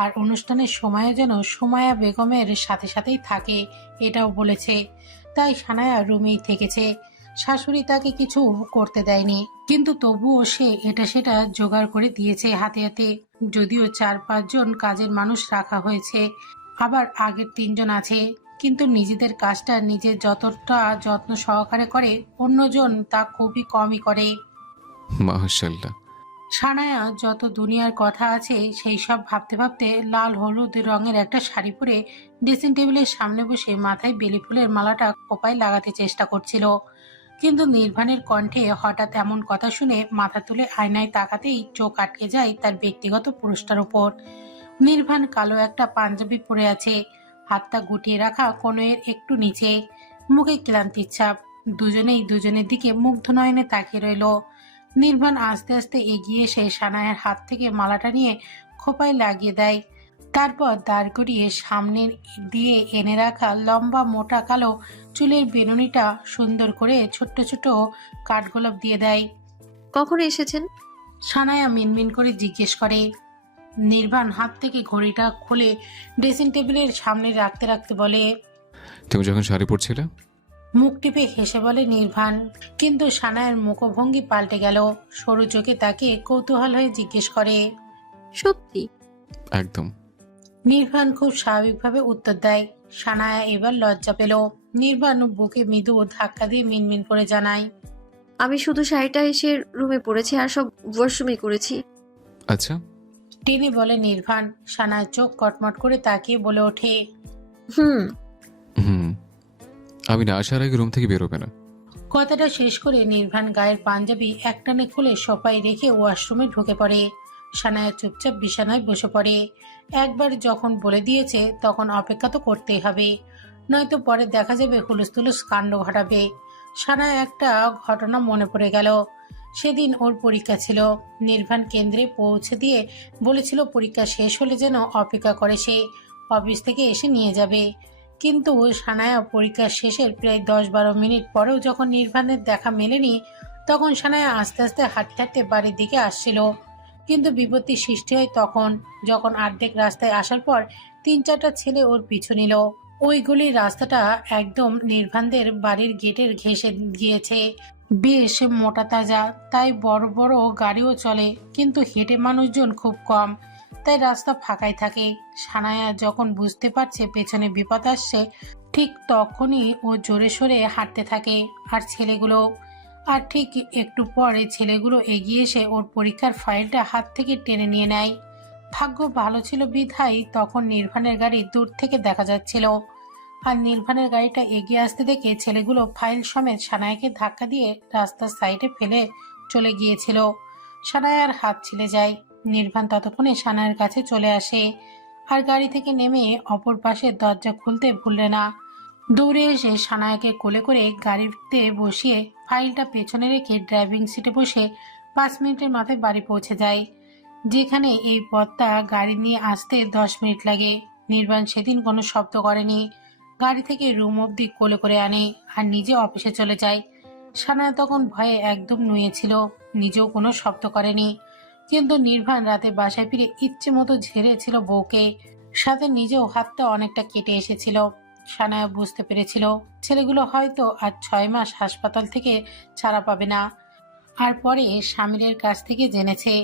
আর অনুষ্ঠানের সময়ও যেন সুমায়া বেগমের সাথে সাথেই থাকে এটাও বলেছে। তাই সানায়া রুমেই থেকেছে। শাশুড়ি তাকে কিছু করতে দেয়নি, কিন্তু তবুও সে এটা সেটা জোগাড় করে দিয়েছে হাতে হাতে। যদিও 4-5 জন কাজের মানুষ রাখা হয়েছে, আবার আগের 3 জন আছে, কিন্তু নিজেদের কাজটা নিজের যতটা যত্ন সহকারে করে অন্যজন তা খুবই কমই করে। মাশাআল্লাহ। সানায়া যত দুনিয়ার কথা আছে সেই সব ভাবতে ভাবতে লাল হলুদ রঙের একটা শাড়ি পরে ড্রেসিং টেবিলের সামনে বসে মাথায় বেলি ফুলের মালাটা খোপায় লাগাতে চেষ্টা করছিল। কিন্তু নির্বাণের কণ্ঠে হঠাৎ এমন কথা শুনে মাথা তুলে আয়নায় তাকাতেই চোখ আটকে যায় তার ব্যক্তিগত পুরুষটার উপর। নির্বাণ কালো একটা পাঞ্জাবি পরে আছে, হাতটা গুটিয়ে রাখা কোণের একটু নিচে, মুখে ক্লান্তির ছাপ। দুজনেই দুজনের দিকে মুগ্ধ নয়নে তাকিয়ে রইল। নির্বাণ আস্তে আস্তে এগিয়ে এসে সানায়ার হাত থেকে মালাটা নিয়ে খোপায় লাগিয়ে দেয়। তারপর দাঁড় করিয়ে সামনের দিয়ে এনে রাখা লম্বা মোটা কালো চুলের বেনুনিটা সুন্দর করে ছোট্ট ছোট কাঠগোলাপ দিয়ে দেয়। কখন এসেছেন? সানায়া মিনমিন করে জিজ্ঞেস করে। নির্বাণ হাত থেকে ঘড়িটা খুলে ড্রেসিং টেবিলের সামনে রাখতে রাখতে বলে, তুমি যখন শাড়ি পরছিলে? মুখ টিপে হেসে বলে নির্বাণ। কিন্তু সানায়ার মুখভঙ্গি পাল্টে গেল। সরু চোখে তাকে কৌতূহল হয়ে জিজ্ঞেস করে, সত্যি? একদম। নির্বাণ খুব স্বাভাবিকভাবে উত্তর দেয়। সানায়া এবার লজ্জা পেল। নির্বাণ বুকে মৃদু ধাক্কা দিয়ে মিনমিন করে জানায়, আমি শুধু শাড়িটা এসে রুমে পড়েছি আর সব ওয়াশরুমে করেছি। আচ্ছা। টেনে বলে নির্বাণ। সানায় চোখ কটমট করে তাকিয়ে বলে ওঠে, হুম। হুম, আমি না আসার আগে রুম থেকে বেরোবে না। কথাটা শেষ করে নির্বাণ গায়ের পাঞ্জাবি একটানে খুলে সোফায় রেখে ওয়াশরুমে ঢুকে পড়ে। সানায়া চুপচাপ বিছানায় বসে পড়ে। একবার যখন বলে দিয়েছে তখন অপেক্ষা তো করতেই হবে, নয়তো পরে দেখা যাবে হুলুস তুলুস কাণ্ড ঘটাবে। সানায়া একটা ঘটনা মনে পড়ে গেল। সেদিন ওর পরীক্ষা ছিল। নির্বাণ কেন্দ্রে পৌঁছে দিয়ে বলেছিল পরীক্ষা শেষ হলে যেন অপেক্ষা করে সে, অফিস থেকে এসে নিয়ে যাবে। কিন্তু সানায়া পরীক্ষা শেষের প্রায় 10-12 মিনিট পরেও যখন নির্বাণের দেখা মেলেনি, তখন সানায়া আস্তে আস্তে হাঁটতে হাঁটতে বাড়ির দিকে আসছিল। কিন্তু বিপত্তি সৃষ্টি হয় তখন, যখন অর্ধেক রাস্তায় আসার পর 3-4টা ছেলে ওর পিছু নিল। ওই গলির রাস্তাটা একদম নির্বাণদের বাড়ির গেটের ঘেঁষে গিয়েছে। বেশ মোটা তাজা, তাই বড় বড় গাড়িও চলে, কিন্তু হেঁটে মানুষজন খুব কম, তাই রাস্তা ফাঁকাই থাকে। সানায়া যখন বুঝতে পারছে পেছনে বিপদ আসছে, ঠিক তখনই ও জোরে সোরে হাঁটতে থাকে। আর ঠিক একটু পরে ছেলেগুলো এগিয়ে এসে ওর পরীক্ষার ফাইলটা হাত থেকে টেনে নিয়ে নেয়। ভাগ্য ভালো ছিল বিধায় তখন নির্বাণের গাড়ি দূর থেকে দেখা যাচ্ছিল। আর নির্বাণের গাড়িটা এগিয়ে আসতে দেখে ছেলেগুলো ফাইল সমেত সানায়াকে ধাক্কা দিয়ে রাস্তার সাইডে ফেলে চলে গিয়েছিল। সানায়ার হাত ছিলে যায়। নির্বাণ ততক্ষণে সানায়ার কাছে চলে আসে, আর গাড়ি থেকে নেমে অপর পাশের দরজা খুলতে ভুললে না। দৌড়ে এসে সানায়াকে কোলে করে গাড়িতে বসিয়ে ফাইলটা পেছনে রেখে ড্রাইভিং সিটে বসে 5 মিনিটের মাথায় বাড়ি পৌঁছে যায়, যেখানে এই পথটা গাড়ি নিয়ে আসতে 10 মিনিট লাগে। নির্বাণ সেদিন কোনো শব্দ করেনি, গাড়ি থেকে রুম অবধি কোলে করে আনে আর নিজে অফিসে চলে যায়। সানায়া তখন ভয়ে একদম নুয়েছিল, নিজেও কোনো শব্দ করেনি। কিন্তু নির্বাণ রাতে বাসায় ফিরে ইচ্ছে মতো ঝেড়েছিল বউকে, সাথে নিজেও হাতটা অনেকটা কেটে এসেছিল। সানায়া বুঝতে পেরেছিল ছেলেগুলো হয়তো আর 6 মাস হাসপাতাল থেকে ছাড়া পাবে না। আর পরে স্বামীর কাছ থেকে জেনেছে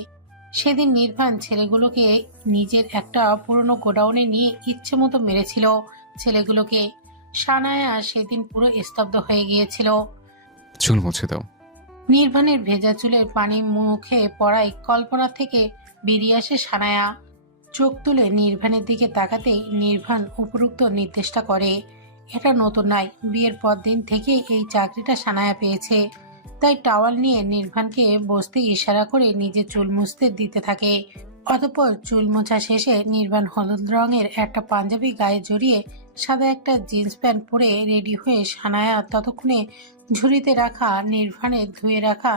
সেদিন নির্বাণ ছেলেগুলোকে নিজের একটা পুরনো গোডাউনে নিয়ে ইচ্ছে মতো মেরেছিল ছেলেগুলোকে। সানায়া সেদিন পুরো স্তব্ধ হয়ে গিয়েছিল। চুল মুছে দাও। নির্বাণের ভেজা চুলের পানি মুখে পড়ায় কল্পনা থেকে বেরিয়ে আসে সানায়া। চোখ তুলে নির্বাণের দিকে তাকাতেই নির্বাণ উপরোক্ত নির্দেশটা করে। এটা নতুন নয়, বিয়ের পর দিন থেকে এই চাকরিটা সানায়া পেয়েছে, তাই টাওয়াল নিয়ে নির্বাণকে বসতে ইশারা করে নিজে চুল মুছতে দিতে থাকে। অতঃপর চুল মোছা শেষে নির্বাণ হলুদ রঙের একটা পাঞ্জাবি গায়ে জড়িয়ে সাদা একটা জিন্স প্যান্ট পরে রেডি হয়ে সানায়া ততক্ষণে ঝুড়িতে রাখা নির্বাণের ধুয়ে রাখা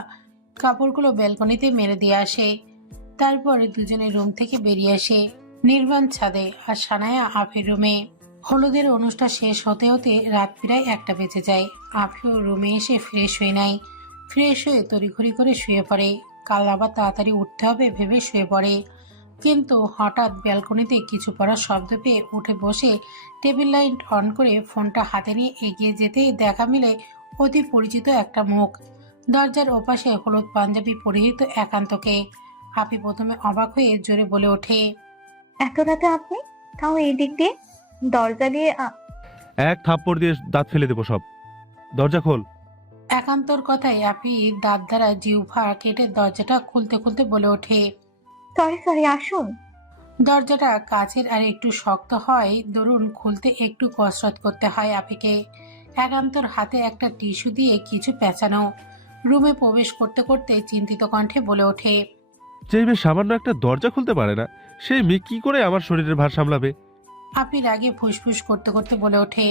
কাপড়গুলো ব্যালকনিতে মেরে দিয়ে আসে। তারপর দুজনে রুম থেকে বেরিয়ে আসে। নির্বাণ ছাদে আর সানায়া আফির রুমে। হলুদের অনুষ্ঠান শেষ হতে হতে রাত প্রায় 1টা বেজে যায়। আফিও রুমে এসে ফ্রেশ হয়ে নেয়। ফ্রেশ হয়ে তড়িঘড়ি করে শুয়ে পড়ে, কাল আবার তাড়াতাড়ি উঠতে হবে ভেবে শুয়ে পড়ে। কিন্তু হঠাৎ ব্যালকনিতে কিছু পড়ার শব্দ পেয়ে উঠে বসে টেবিল লাইট অন করে ফোনটা হাতে নিয়ে এগিয়ে যেতেই দেখা মিলে অতি পরিচিত একটা মুখ। দরজার ওপাশে হলুদ পাঞ্জাবি পরিহিত একান্তকে। আফি প্রথমে অবাক হয়ে জোরে বলে ওঠে, এত রাতে আপনি, তাও এই দিক দিয়ে দরজা দিয়ে এক থাপ্পড় দিয়ে দাঁত ফেলে দেবো সব। দরজা খোল। একান্তর কথায় আফি দাঁত দ্বারা জিহ্বা কেটে দরজাটা খুলতে খুলতে বলে ওঠে। সরি আসুন। দরজাটা কাচের আর একটু শক্ত হয়, দরুন খুলতে একটু কসরত করতে হয় আপিকে। একান্তর হাতে একটা টিস্যু দিয়ে কিছু পেঁচানো। রুমে প্রবেশ করতে করতে চিন্তিত কণ্ঠে বলে ওঠে, যে মেয়ে সামান্য একটা দরজা খুলতে পারে না, সেই মেয়ে কি করে আমার শরীরের ভার সামলাবে? আপি রাগে ফুসফুস করতে করতে বলে ওঠে,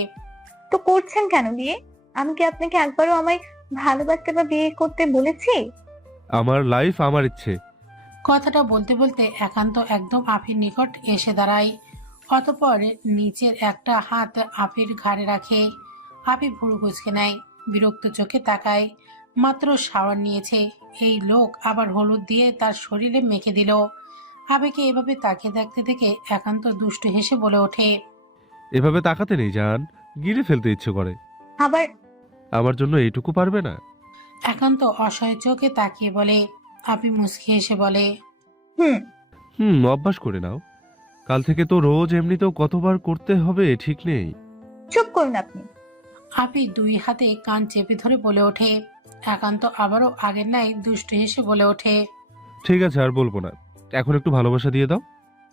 তো করছেন কেন বিয়ে? আমি কি আপনাকে একবারও আমায় ভালোবাসতে বা বিয়ে করতে বলেছি? আমার লাইফ আমার ইচ্ছে। কথাটা বলতে বলতে একান্ত একদম আপির নিকট এসে দাঁড়ায়। অতঃপর নিচের একটা হাত আপির ঘাড়ে রাখে। আপি ভুরু কুঁচকে নেয়, বিরক্ত চোখে তাকায়। মাত্র শাওয়ার নিয়েছে, এই লোক আবার হলুদ দিয়ে তার শরীরে মেখে দিল। আপিকে এভাবে তাকিয়ে দেখতে দেখে একান্ত দুষ্টু হেসে বলে ওঠে, এভাবে তাকাতে নেই জান, গিলে ফেলতে ইচ্ছে করে। আবার আমার জন্য এইটুকু পারবে না? একান্ত অসহায় চোখে তাকিয়ে বলে। আপি মুচকি হেসে বলে, অভ্যাস করে নাও। কাল থেকে তো রোজ এমনিতেও কতবার করতে হবে ঠিক নেই। চুপ করুন আপনি। আপি 2 হাতে কান চেপে ধরে বলে ওঠে। একান্ত আবারও আগের ন্যায় দুষ্টু হেসে বলে ওঠে, ঠিক আছে আর বলবো না, এখন একটু ভালোবাসা দিয়ে দাও।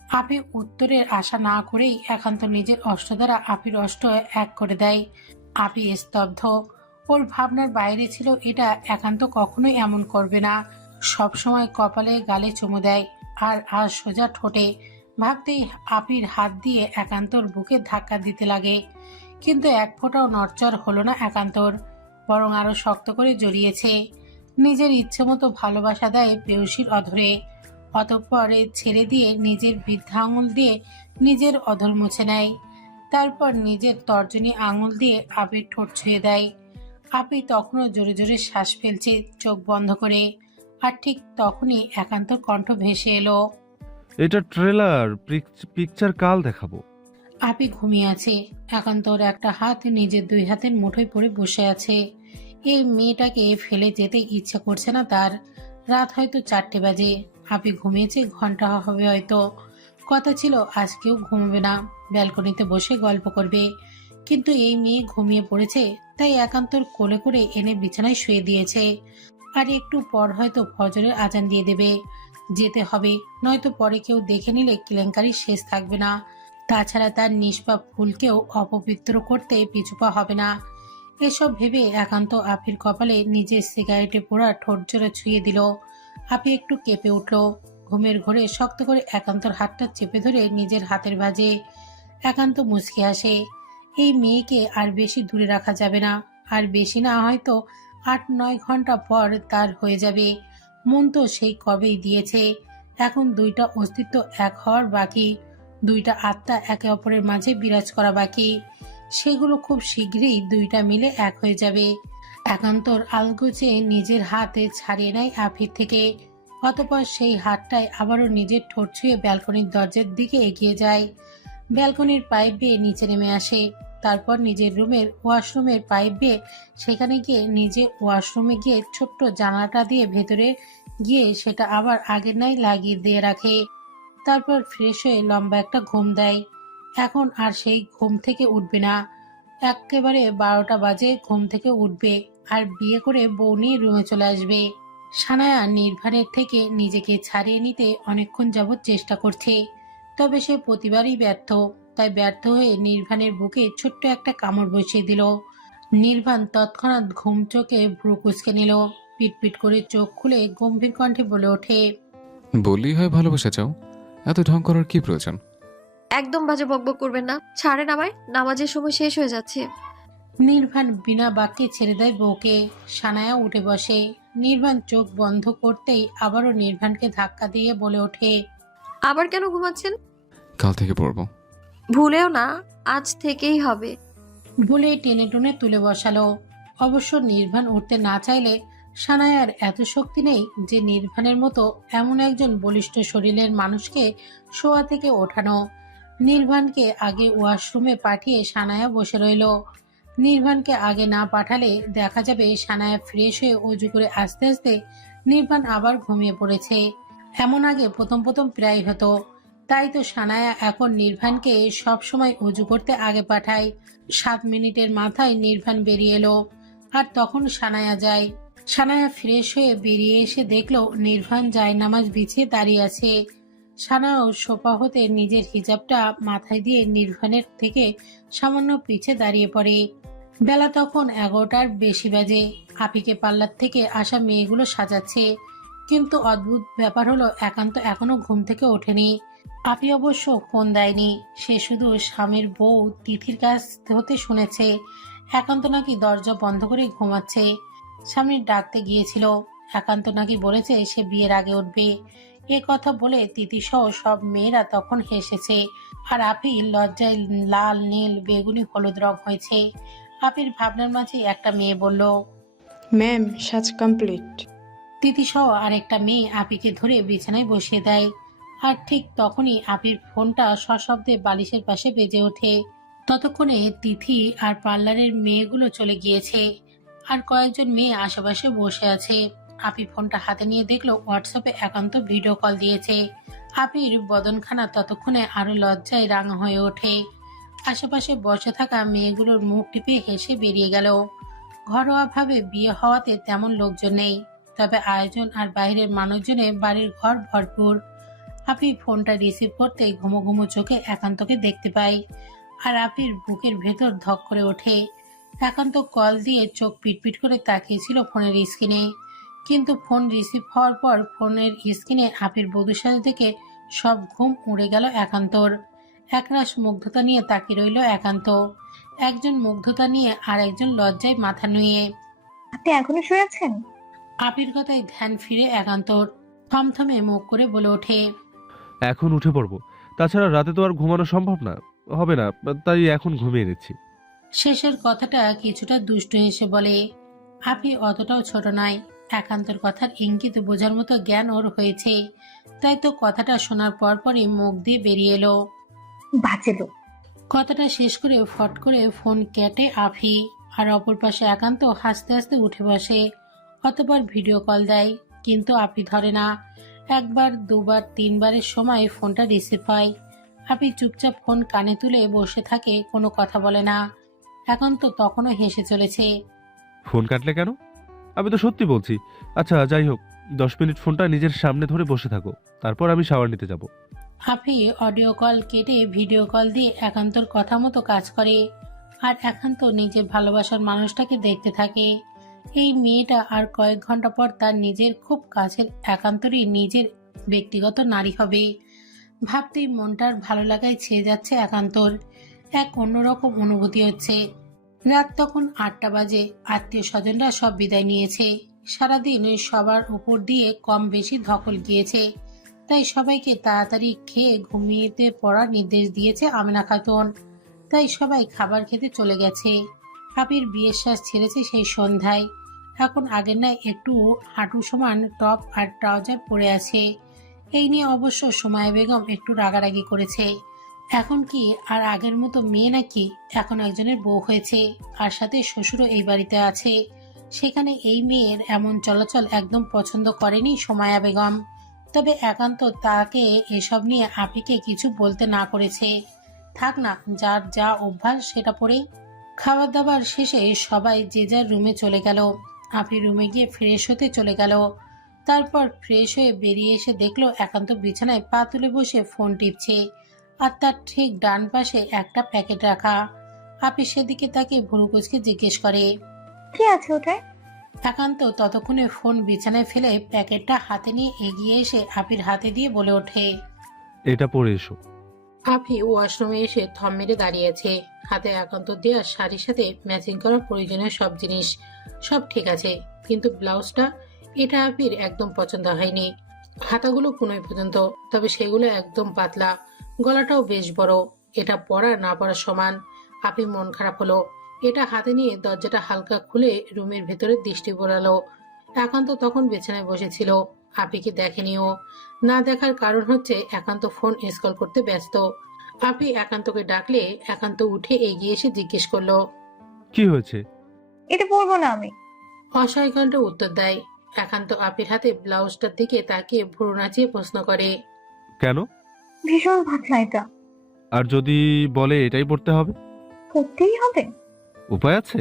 আপি উত্তরের আশা না করেই একান্ত নিজের অস্ত্র দ্বারা আপির অস্ত্র এক করে দেয়। আপি স্তব্ধ। ওর ভাবনার বাইরে ছিল এটা একান্ত কখনোই এমন করবে না। সব সময় কপালে গালে চুমু দেয়, আর আজ সোজা ঠোঁটে। ভাবতেই আপির হাত দিয়ে একান্তর বুকে ধাক্কা দিতে লাগে, কিন্তু এক ফোঁটাও নড়চড় হলো না একান্তর, বরং আরো শক্ত করে জড়িয়েছে। নিজের ইচ্ছে মতো ভালোবাসা দেয় পেয়সীর অধরে। অতঃপর ছেড়ে দিয়ে নিজের বৃদ্ধা আঙুল দিয়ে নিজের অধর মুছে নেয়। তারপর নিজের তর্জনী আঙুল দিয়ে আবির ঠোঁট ছুঁয়ে দেয়। আপি তখনও জোরে জোরে শ্বাস ফেলছে চোখ বন্ধ করে। আর ঠিক তখনই একান্তর কণ্ঠ ভেসে এলো। এটা ট্রেলার, পিকচার কাল দেখাবো। আপি ঘুমিয়ে আছে। একান্তর একটা হাত নিজের দুই হাতের মুঠোয় পড়ে বসে আছে। এই মেয়েটাকে ফেলে যেতে ইচ্ছা করছে না তার। রাত হয়তো 4টে বাজে। আপি ঘুমিয়েছে ঘন্টা হবে হয়তো। কথা ছিল আজকেও ঘুমাবে না, ব্যালকনিতে বসে গল্প করবে। কিন্তু এই মেয়ে ঘুমিয়ে পড়েছে, তাই একান্তর কোলে করে এনে বিছানায় শুয়ে দিয়েছে। আর একটু পর হয়তো ফজরের আজান দিয়ে দেবে। যেতে হবে, নয়তো পরে কেউ দেখে নিলে কেলেঙ্কারি শেষ থাকবে না। তাছাড়া তার নিষ্পাপ ফুলকেও অপবিত্র করতে পিছুপা হবে না। এসব ভেবে একান্ত আপির কপালে নিজের সিগারেটে পোড়া ঠোঁট জোরে ছুঁয়ে দিল। আপি একটু কেঁপে উঠল। ঘুমের ঘোরে শক্ত করে একান্তর হাতটা চেপে ধরে নিজের হাতের ভাঁজে। একান্ত মুচকি আসে। এই মেয়েকে আর বেশি দূরে রাখা যাবে না। আর বেশি না, হয়তো 8-9 ঘন্টা পর তার হয়ে যাবে। মন তো সেই কবেই দিয়েছে। এখন দুইটা অস্তিত্ব এক হওয়ার বাকি। দুইটা আত্মা একে অপরের মাঝে বিরাজ করা বাকি। সেগুলো খুব শীঘ্রই দুইটা মিলে এক হয়ে যাবে। একান্তর আলগোছে নিজের হাতে ছাড়িয়ে নেয় আফির থেকে। অতঃপর সেই হাতটায় আবারও নিজের ঠোঁট ছুঁয়ে ব্যালকনির দরজার দিকে এগিয়ে যায়। ব্যালকনির পাইপ বেয়ে নিচে নেমে আসে। তারপর নিজের রুমের ওয়াশরুমের পাইপ বেয়ে সেখানে গিয়ে নিজে ওয়াশরুমে গিয়ে ছোট্ট জানালাটা দিয়ে ভেতরে গিয়ে সেটা আবার আগের নাই লাগিয়ে দিয়ে রাখে। তারপর ফ্রেশ হয়ে লম্বা একটা ঘুম দেয়। এখন আর সেই ঘুম থেকে উঠবে না। একেবারে 12টা বাজে ঘুম থেকে উঠবে আর বিয়ে করে বউ নিয়ে রুমে চলে আসবে। সানায়া নির্ভানের থেকে নিজেকে ছাড়িয়ে নিতে অনেকক্ষণ যাবৎ চেষ্টা করছে, তবে সে প্রতিবারই ব্যর্থ। তাই ব্যর্থ হয়ে নির্ভানের বুকে ছোট্ট একটা কামড় বসিয়ে দিল। নির্ভান তৎক্ষণাৎ ঘুম চোখে ভ্রু কুঁচকে নিল। পিটপিট করে চোখ খুলে গম্ভীর কণ্ঠে বলে ওঠে, বললেই হয় ভালোবাসা চাও, এত ঢং করার কি প্রয়োজন? একদম বাজে বকবক করবেন না, ছাড়েন আমায়, নামাজের সময় শেষ হয়ে যাচ্ছে। নির্বাণ বিনা বাক্যে ছেড়ে দেয় বউকে। সানায়া উঠে বসে। নির্বাণ চোখ বন্ধ করতেই আবারও নির্বাণকে ধাক্কা দিয়ে বলে ওঠে, আবার কেন ঘুমাচ্ছেন? কাল থেকে পড়বো। ভুলেও না, আজ থেকেই হবে। বলে টেনে টুনে তুলে বসালো। অবশ্য নির্বাণ উঠতে না চাইলে সানায়ার এত শক্তি নেই যে নির্বাণের মতো এমন একজন বলিষ্ঠ শরীরের মানুষকে শোয়া থেকে ওঠানো। নির্বাণকে আগে ওয়াশরুমে পাঠিয়ে সানায়া বসে রইল। নির্বাণকে আগে না পাঠালে দেখা যাবে সানায়া ফ্রেশ হয়ে অজু করে আস্তে আস্তে নির্বাণ আবার ঘুমিয়ে পড়েছে। এমন আগে প্রথম প্রথম প্রায় হতো। তাই তো সানায়া এখন নির্বাণকে সব সময় অজু করতে আগে পাঠায়। 7 মিনিটের মাথায় নির্বাণ বেরিয়ে এলো। আর তখন সানায়া যায়। সানায়া ফ্রেশ হয়ে বেরিয়ে এসে দেখলো নির্বাণ জায়নামাজ বিছিয়ে দাঁড়িয়ে আছে। সানায়াও সোফা হতে নিজের হিজাবটা মাথায় দিয়ে নির্বাণের থেকে সামান্য পিছে দাঁড়িয়ে পড়ে। বেলা তখন 11টার বেশি বাজে। আপিকে পার্লার থেকে আসা মেয়েগুলো সাজাচ্ছে। কিন্তু অদ্ভুত ব্যাপার হলো একান্ত এখনো ঘুম থেকে ওঠেনি। আপি অবশ্য ফোন দেয়নি। সে শুধু স্বামীর বউ তিথির কাছ হতে শুনেছে একান্ত নাকি দরজা বন্ধ করে ঘুমাচ্ছে। স্বামীর ডাকতে গিয়েছিল। একান্ত নাকি বলেছে সে বিয়ের আগে উঠবে। এ কথা বলে তিথি সহ সব মেয়েরা তখন হেসেছে। আর আপি লজ্জায় লাল, নীল, বেগুনি, হলুদ রং হয়েছে। আপির ভাবনার মাঝে একটা মেয়ে বলল, ম্যাম, সাজ কমপ্লিট। তিথি সহ আরেকটা মেয়ে আপিকে ধরে বিছানায় বসিয়ে দেয়। আর ঠিক তখনই আপির ফোনটা সশব্দে বালিশের পাশে বেজে ওঠে। ততক্ষণে তিথি আর পার্লারের মেয়েগুলো চলে গিয়েছে। আর কয়েকজন মেয়ে আশেপাশে বসে আছে। আপি ফোনটা হাতে নিয়ে দেখলো হোয়াটসঅ্যাপে একান্ত ভিডিও কল দিয়েছে। আপির বদনখানা ততক্ষণে আরো লজ্জায় রাঙা হয়ে ওঠে। আশেপাশে বসে থাকা মেয়েগুলোর মুখ টিপে হেসে বেরিয়ে গেল। ঘরোয়াভাবে বিয়ে হওয়াতে তেমন লোকজন নেই, তবে আয়োজন আর বাইরের মানুষজনে বাড়ির ঘর ভরপুর। আপি ফোনটা রিসিভ করতে ঘুমো ঘুমো চোখে একান্তকে দেখতে পাই। আর আপির বুকের ভেতর ধক করে ওঠে। একান্ত কল দিয়ে চোখ পিটপিট করে তাকিয়েছিল ফোনের স্ক্রিনে। কিন্তু ফোন রিসিভ হওয়ার পর ফোনের স্ক্রিনে আপির বধূর সাথে দেখে সব ঘুম উড়ে গেল একান্তর। একরাশ মুগ্ধতা নিয়ে তাকিয়ে রইল একান্ত। একজন মুগ্ধতা নিয়ে আর একজন লজ্জায় মাথা নুয়ে। আপনি এখনো শুয়েছেন? আপির কথায় ধ্যান ফিরে একান্তর থমথমে মুখ করে বলে ওঠে, এখন উঠে পড়বো। তাছাড়া রাতে তো আর ঘুমানো সম্ভব না, হবে না, তাই এখন ঘুমিয়ে নিচ্ছি। শেষের কথাটা কিছুটা দুষ্টু হেসে বলে। আপি অতটাও ছোট নয়, একান্তর কথার ইঙ্গিত বোঝার মতো জ্ঞান ওর হয়েছে, তাই তো কথাটা শোনার পরপরই মুখ দিয়ে বেরিয়ে এলো। বাজে লোক। কথাটা শেষ করে ফট করে ফোন কেটে আফি, আর অপর পাশে একান্ত হাসতে হাসতে উঠে বসে। অতবার ভিডিও কল দেয়, কিন্তু আপি ধরে না। একবার দুবার তিনবারের সময় ফোনটা রিসিভ হয়। আপি চুপচাপ ফোন কানে তুলে বসে থাকে, কোনো কথা বলে না। একান্ত তখনও হেসে চলেছে। ফোন কাটলে কেন? আমি তো সত্যি বলছি। আচ্ছা যাই হোক, 10 মিনিট ফোনটা নিজের সামনে ধরে বসে থাকো, তারপর আমি শাওয়ার নিতে যাব। আফি অডিও কল কেটে ভিডিও কল দিয়ে একান্তর কথা মতো কাজ করে, আর একান্ত নিজের ভালোবাসার মানুষটাকে দেখতে থাকে। এই মেয়েটা আর কয়েক ঘন্টা পর তার নিজের খুব কাছের একান্তরই নিজের ব্যক্তিগত নারী হবে। ভাবতেই মনটার ভালো লাগায় ছেয়ে যাচ্ছে একান্তর। এক অন্যরকম অনুভূতি হচ্ছে। রাত তখন 8টা বাজে। আত্মীয় স্বজনরা সব বিদায় নিয়েছে। সারাদিন সবার উপর দিয়ে কম বেশি ধকল গিয়েছে, তাই সবাইকে তাড়াতাড়ি খেয়ে ঘুমিয়ে পড়ার নির্দেশ দিয়েছে আমেনা খাতুন। তাই সবাই খাবার খেতে চলে গেছে। আপির বিয়ের শ্বাস ছেড়েছে সেই সন্ধ্যায়। এখন আগের নয় একটু হাঁটু সমান টপ আর ট্রাউজার পরে আছে। এই নিয়ে অবশ্য সুমাইয়া বেগম একটু রাগারাগি করেছে। এখন কি আর আগের মতো মেয়ে নাকি? এখন একজনের বউ হয়েছে, আর সাথে শ্বশুরও এই বাড়িতে আছে। সেখানে এই মেয়ের এমন চলাচল একদম পছন্দ করেনি সুমাইয়া বেগম। তবে একান্ত তাকে এসব নিয়ে আপিকে কিছু বলতে না করেছে। থাক না, যার যা অভ্যাস সেটা পড়েই। খাবার দাবার শেষে সবাই যে যার রুমে চলে গেল। আপি রুমে গিয়ে ফ্রেশ হতে চলে গেল। তারপর ফ্রেশ হয়ে বেরিয়ে এসে দেখলো একান্ত বিছানায় পা তুলে বসে ফোন টিপছে, আর তার ঠিক ডান পাশে একটা প্যাকেট রাখা। আপি সেদিকে তাকে ভুরু কুঁচকে জিজ্ঞেস করে। কি আছে ওটায়? একান্ত ততক্ষণে ফোন বিছানায় ফেলে প্যাকেটটা হাতে নিয়ে এগিয়ে এসে আপির হাতে দিয়ে বলে ওঠে। এটা পরে এসো। আফি ওয়াশরুমে এসে থম মেরে দাঁড়িয়েছে। হাতে একান্ত দেওয়া শাড়ির সাথে ম্যাচিং করা প্রয়োজনীয় সব জিনিস সব ঠিক আছে, কিন্তু ব্লাউজটা, এটা আপির একদম পছন্দ হয়নি। হাতাগুলো কোনোই পর্যন্ত, তবে সেগুলো একদম পাতলা, গলাটাও বেশ বড়। এটা পরা না পরা সমান। আপি মন খারাপ হলো। এটা হাতে নিয়ে দরজাটা হালকা খুলে রুমের ভেতরে দৃষ্টি পড়ালো। একান্ত তখন বিছানায় বসেছিল। আপিকে দেখেনিও। না দেখার কারণ হচ্ছে একান্ত ফোন স্ক্রল করতে ব্যস্ত। আপি একান্তকে ডাকলে একান্ত উঠে এগিয়ে এসে জিজ্ঞেস করলো। কি হয়েছে? এটা পরবো না আমি। অসহায় কণ্ঠে উত্তর দেয়। একান্ত আপির হাতে ব্লাউজটার দিকে তাকিয়ে ভ্রু নাচিয়ে প্রশ্ন করে। কেন? ভীষণ পাতলা এটা। আর যদি বলে এটাই পড়তে হবে? পরতেই হবে। উপায় আছে?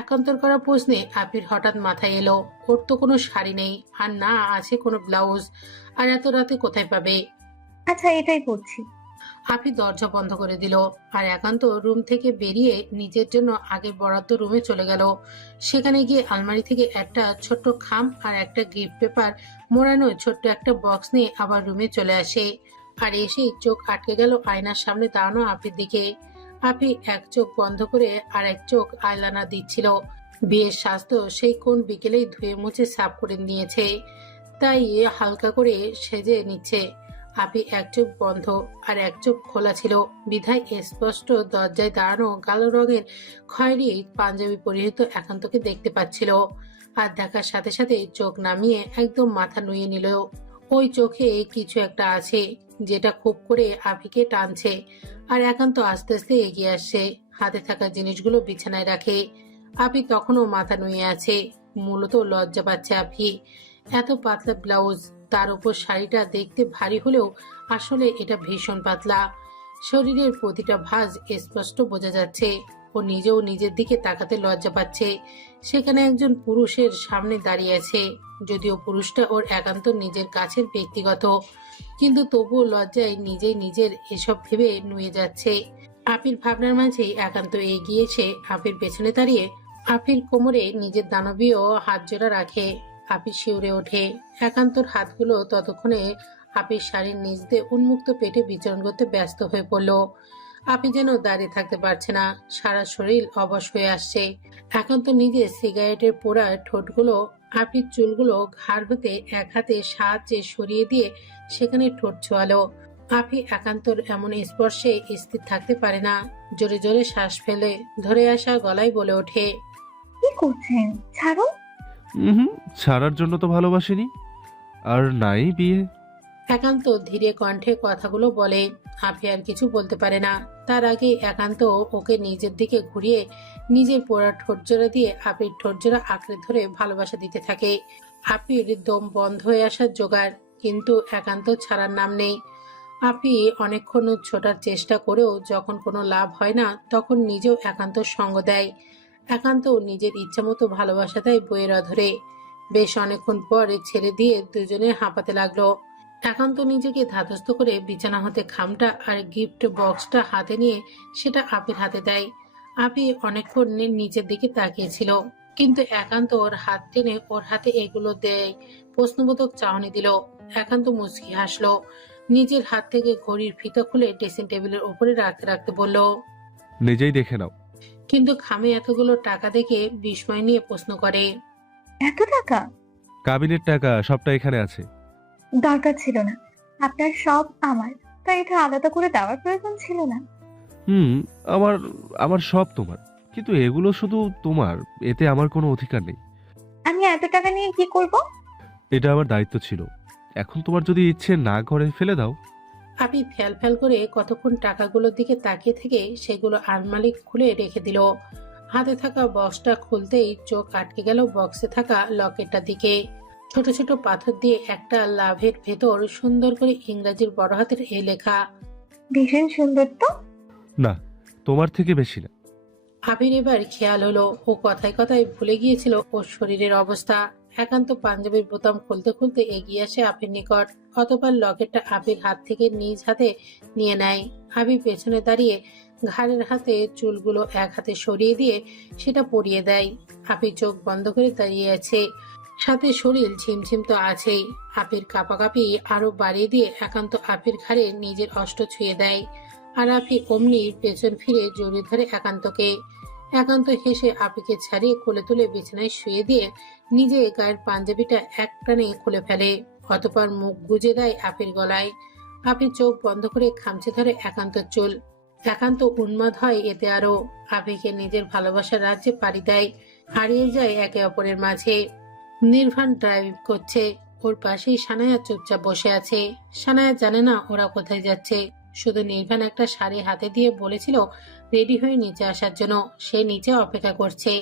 একান্তর করা প্রশ্নে আপির হঠাৎ মাথায় এলো, ওর তো কোনো শাড়ি নেই, আর না আছে কোনো ব্লাউজ, আর এত রাতে কোথায় পাবে? আচ্ছা এটাই পরছি। আপি দরজা বন্ধ করে দিল, আর একান্ত রুম থেকে বেরিয়ে নিজের জন্য আগে বরাদ্দ রুমে চলে গেল। সেখানে গিয়ে আলমারি থেকে একটা ছোট্ট খাম আর একটা গিফট পেপার মোড়ানো ছোট্ট একটা বক্স নিয়ে আবার রুমে চলে আসে। আর এসেই চোখ আটকে গেল আয়নার সামনে দাঁড়ানো আপির দিকে। আপি এক চোখ বন্ধ করে আর এক চোখ আইলানা দিচ্ছিল। বিয়ের স্বাস্থ্য সেই কোন বিকেলেই ধুয়ে মুছে সাফ করে নিয়েছে, তাই হালকা করে সেজে নিচ্ছে। আপি এক চোখ বন্ধ আর এক চোখ খোলা ছিল বিধায় স্পষ্ট দরজায় দাঁড়ানো কালো রঙের খয়েরি পাঞ্জাবি পরিহিত একান্তকে দেখতে পাচ্ছিল। আর দেখার সাথে সাথে চোখ নামিয়ে একদম মাথা নুয়ে নিল। ওই চোখে কিছু একটা আছে যেটা খুব করে আপিকে টানছে। আর একান্ত আস্তে আস্তে এগিয়ে আসছে, হাতে থাকা জিনিসগুলো বিছানায় রাখে। আপি তখনও মাথা নুয়ে আছে। মূলত লজ্জা পাচ্ছে আপি। এত পাতলা ব্লাউজ, তার উপর শাড়িটা দেখতে ভারী হলেও আসলে এটা ভীষণ পাতলা। শরীরের প্রতিটা ভাঁজ স্পষ্ট বোঝা যাচ্ছে। ও নিজেও নিজের দিকে তাকাতে লজ্জা পাচ্ছে। সেখানে একজন পুরুষের সামনে দাঁড়িয়ে আছে, যদিও পুরুষটা ওর একান্ত নিজের কাছের ব্যক্তিগত, কিন্তু তবুও লজ্জায় নিজেই নিজের এসব ভেবে নুয়ে যাচ্ছে। আপির ভাবনার মাঝে একান্ত এগিয়ে এসে আপির পেছনে দাঁড়িয়ে আপির কোমরে নিজের দানবীয় হাত জোড়া রাখে। আপি শিউরে ওঠে। একান্তর হাতগুলো ততক্ষণে আপির শাড়ির নিচ দিয়ে উন্মুক্ত পেটে বিচরণ করতে ব্যস্ত হয়ে পড়ল। আপনি যেন দাঁড়িয়ে থাকতে পারছে না, সারা শরীর অবশ হয়ে আসছে। এখন তো নিজের সিগারেটের পোড়া ঠোঁটগুলো আপির চুলগুলো ঘাড় হতে এক হাতে সাহায্যে সরিয়ে দিয়ে সেখানে ঠোঁট ছোঁয়ালো। আপি একান্তর এমন স্পর্শে স্থির থাকতে পারে না, জোরে জোরে শ্বাস ফেলে ধরে আসা গলায় বলে ওঠে, কি করছেন? ছাড়ুন। হুম, ছাড়ার জন্য তো ভালোবাসিনি, আর নাই বিয়ে। একান্ত ধীরে কণ্ঠে কথাগুলো বলে। আপি আর কিছু বলতে পারে না। তার আগে একান্ত ওকে নিজের দিকে ঘুরিয়ে নিজের পোড়া ঠোঁটজোড়া দিয়ে আপির ঠোঁটজোড়া আঁকড়ে ধরে ভালোবাসা দিতে থাকে। আপির দম বন্ধ হয়ে আসার জোগাড়, কিন্তু একান্ত ছাড়ার নাম নেই। আপি অনেকক্ষণ ছোটার চেষ্টা করেও যখন কোনো লাভ হয় না, তখন নিজেও একান্ত সঙ্গ দেয়। একান্ত নিজের ইচ্ছামতো ভালোবাসা দেয় বইয়ের অধরে। বেশ অনেকক্ষণ পরে ছেড়ে দিয়ে দুজনে হাঁপাতে লাগলো। একান্ত নিজেকে ধাতস্থ করে বিছানা হতে খামটা আর গিফট বক্সটা হাতে নিয়ে সেটা আপির হাতে দেয়। আপি অনেকক্ষণ নিচের দিকে তাকিয়েছিল, কিন্তু একান্ত ওর হাত টেনে ওর হাতে এগুলো দেয় প্রশ্নবোধক চাহনি দিল। একান্ত মুচকি হাসলো। নিজের হাত থেকে ঘড়ির ফিতা খুলে ড্রেসিং টেবিলের উপরে রাখতে রাখতে বলল, নিজেই দেখে নাও। কিন্তু খামে এতগুলো টাকা দেখে বিস্ময় নিয়ে প্রশ্ন করে, এত টাকা? কাবিনের টাকা সবটা এখানে আছে। দরকার ছিল না, আপনার সব আমার, তাই এটা আলাদা করে দেওয়ার প্রয়োজন ছিল না। হুম, আমার আমার সব তোমার, কিন্তু এগুলো শুধু তোমার, এতে আমার কোনো অধিকার নেই। আমি এত টাকা নিয়ে কি করব? এটা আমার দায়িত্ব ছিল, এখন তোমার যদি ইচ্ছে না করে ফেলে দাও। আপনি ফ্যাল ফ্যাল করে কতক্ষণ টাকাগুলোর দিকে তাকিয়ে থেকে সেগুলো আলমারি খুলে রেখে দিল। হাতে থাকা বক্সটা খুলতেই চোখ আটকে গেল বক্সে থাকা লকেটটার দিকে। ছোট ছোট পাথর দিয়ে একটা লাভের ভেতর সুন্দর করে ইংরেজির বড় হাতের এ লেখা। ভীষণ সুন্দর তো। না, তোমার থেকে বেশি না। আবির এবার খেয়াল হলো ও কথায় কথায় ভুলে গিয়েছিল ওর শরীরের অবস্থা। একান্ত পাঞ্জাবির বোতাম খুলতে খুলতে এগিয়ে আসে আবির নিকট। অতঃপর লকেটটা আবির হাত থেকে নিজ হাতে নিয়ে নেয়। আবির পেছনে দাঁড়িয়ে ঘাড়ের হাতে চুলগুলো এক হাতে সরিয়ে দিয়ে সেটা পরিয়ে দেয়। আবির চোখ বন্ধ করে দাঁড়িয়ে আছে, সাথে শরীর ঝিমঝিম তো আছেই। আবির কাঁপাকাঁপি আরো বাড়িয়ে দিয়ে একান্ত আবির ঘাড়ে নিজের অষ্ট ছুঁয়ে দেয়। আর আপি অমনি পেছন ফিরে জড়িয়ে ধরে একান্তকে। একান্ত হেসে আপিকে ছাড়িয়ে কোলে তুলে বিছানায় শুয়ে দিয়ে নিজে গায়ের পাঞ্জাবিটা এক টানে খুলে ফেলে। অতঃপর মুখ গুজে দেয় আপির গলায়। আপি চোখ বন্ধ করে খামচে ধরে একান্ত চুল। একান্ত উন্মাদ হয় এতে আরো। আপিকে নিজের ভালোবাসার রাজ্যে পাড়ি দেয়, হারিয়ে যায় একে অপরের মাঝে। নির্ভান ড্রাইভ করছে, ওর পাশেই সানায়া চুপচাপ বসে আছে। সানায়া জানে না ওরা কোথায় যাচ্ছে, শুধু নির্ভান একটা শাড়ি হাতে দিয়ে বলেছিল রেডি হয়ে নিচে আসার জন্য। সে নিচে অপেক্ষা করছে।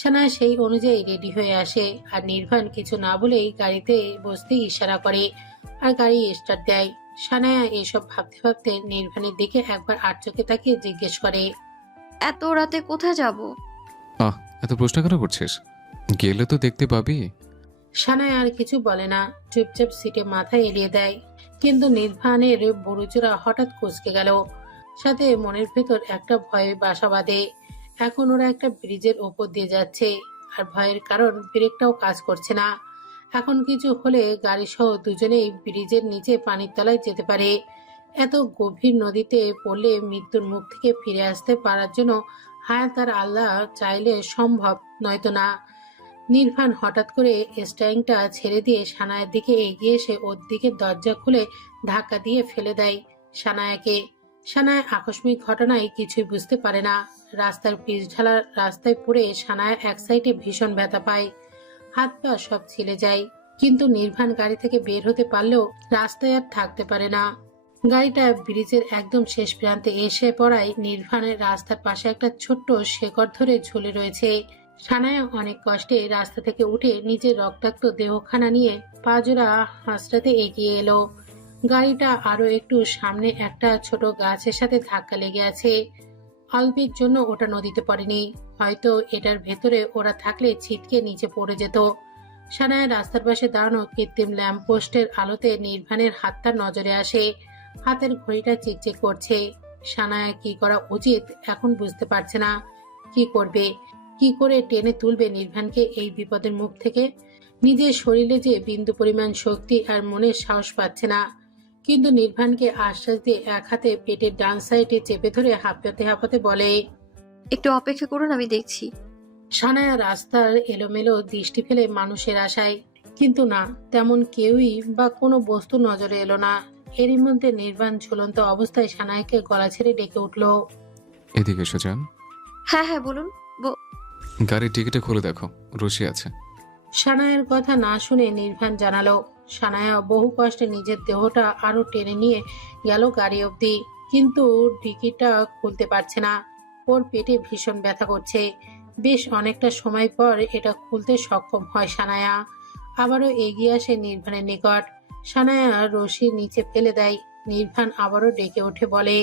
সানায়া সেই অনুযায়ী রেডি হয়ে আসে, আর নির্ভান কিছু না বলেই গাড়িতে বসতে ইশারা করে আর গাড়ি স্টার্ট দেয়। সানায়া এসব ভাবতে ভাবতে নির্ভানের দিকে একবার আর চোখে তাকিয়ে জিজ্ঞেস করে, এত রাতে কোথায় যাব? এত প্রশ্ন কেন করছিস? গেলে তো দেখতে পাবি। সানায়া আর কিছু বলে না, চুপচাপ সিটে মাথা এলিয়ে দেয়। কিন্তু নির্ভানের বড়জোড়া হঠাৎ কুঁচকে গেল, সাথে মনের ভেতর একটা ভয়ে বাসা বাঁধে। এখন ওরা একটা ব্রিজের ওপর দিয়ে যাচ্ছে, আর ভয়ের কারণ ব্রেকটাও কাজ করছে না। এখন কিছু হলে গাড়ি সহ দুজনেই ব্রিজের নিচে পানির তলায় যেতে পারে। এত গভীর নদীতে পড়লে মৃত্যুর মুখ থেকে ফিরে আসতে পারার জন্য হায়াত আর আল্লাহ চাইলে সম্ভব, নয়তো না। নির্ভান হঠাৎ করে স্টারিংটা ছেড়ে দিয়ে সানায়ার দিকে এগিয়ে এসে ওর দিকে দরজা খুলে ধাক্কা দিয়ে ফেলে দেয় সানায়াকে। সানায়া আকস্মিক ঘটনায় কিছুই বুঝতে পারে না। রাস্তার পিচ ঢালা রাস্তায় পড়ে সানায়া এক সাইডে ভীষণ ব্যথা পায়, হাত পা সব ছিলে যায়। কিন্তু নির্ভান গাড়ি থেকে বের হতে পারলেও রাস্তায় আর থাকতে পারে না। গাড়িটা ব্রিজের একদম শেষ প্রান্তে এসে পড়ায় নির্ভানের রাস্তার পাশে একটা ছোট্ট শেকড় ধরে ঝুলে রয়েছে। সানায়া অনেক কষ্টে রাস্তা থেকে উঠে নিজের রক্তাক্ত দেহখানা নিয়ে পাজোড়া হাসড়াতে এগিয়ে এলো। গাড়িটা আরো একটু সামনে একটা ছোট গাছের সাথে ধাক্কা লেগে আছে। অল্পের জন্য ওটা নদীতে পড়েনি, হয়তো এটার ভেতরে ওরা থাকলে ছিটকে নিচে পড়ে যেত। সানায়া রাস্তার পাশে দাঁড়ানো কৃত্রিম ল্যাম্পপোস্টের আলোতে নির্ভানের হাতটা নজরে আসে। হাতের ঘড়িটা চিকচিক করছে। সানায়া কি করা উচিত এখন বুঝতে পারছে না। কি করবে, কি করে টেনে তুলবে নির্ভানকে এই বিপদের মুখ থেকে? নিজের শরীরে যে বিন্দু পরিমাণ শক্তি আর মনের সাহস পাচ্ছে না। কিন্তু নির্বাণকে আশ্বাস দিয়ে এক হাতে পেটের ডান সাইডে চেপে ধরে হাঁপাতে হাঁপাতে বলে। একটু অপেক্ষা করুন, আমি দেখছি। সানায়া রাস্তার এলোমেলো দৃষ্টি ফেলে মানুষের আশায়, কিন্তু না, তেমন কেউই বা কোনো বস্তু নজরে এলো না। এরই মধ্যে নির্বাণ ঝুলন্ত অবস্থায় সানায়াকে গলা ছেড়ে ডেকে উঠল। এদিকে এসো যান। হ্যাঁ হ্যাঁ বলুন। গাড়ির টিকিটে খুলে দেখো, রশি আছে। সানায়ার কথা না শুনে নির্বাণ জানালো। সানায়া বহু কষ্টে নিজের দেহটা আরো টেনে নিয়ে গেল গাড়ি অবধি, কিন্তু ডিকিটা খুলতে পারছে না। ওর পেটে ভীষণ ব্যথা করছে। বেশ অনেকটা সময় পর এটা খুলতে সক্ষম হয় সানায়া। আবারও এগিয়ে আসে নির্বাণের নিকট। সানায়া রশি নিচে ফেলে দেয়। নির্বাণ আবারও ডেকে উঠে বলে,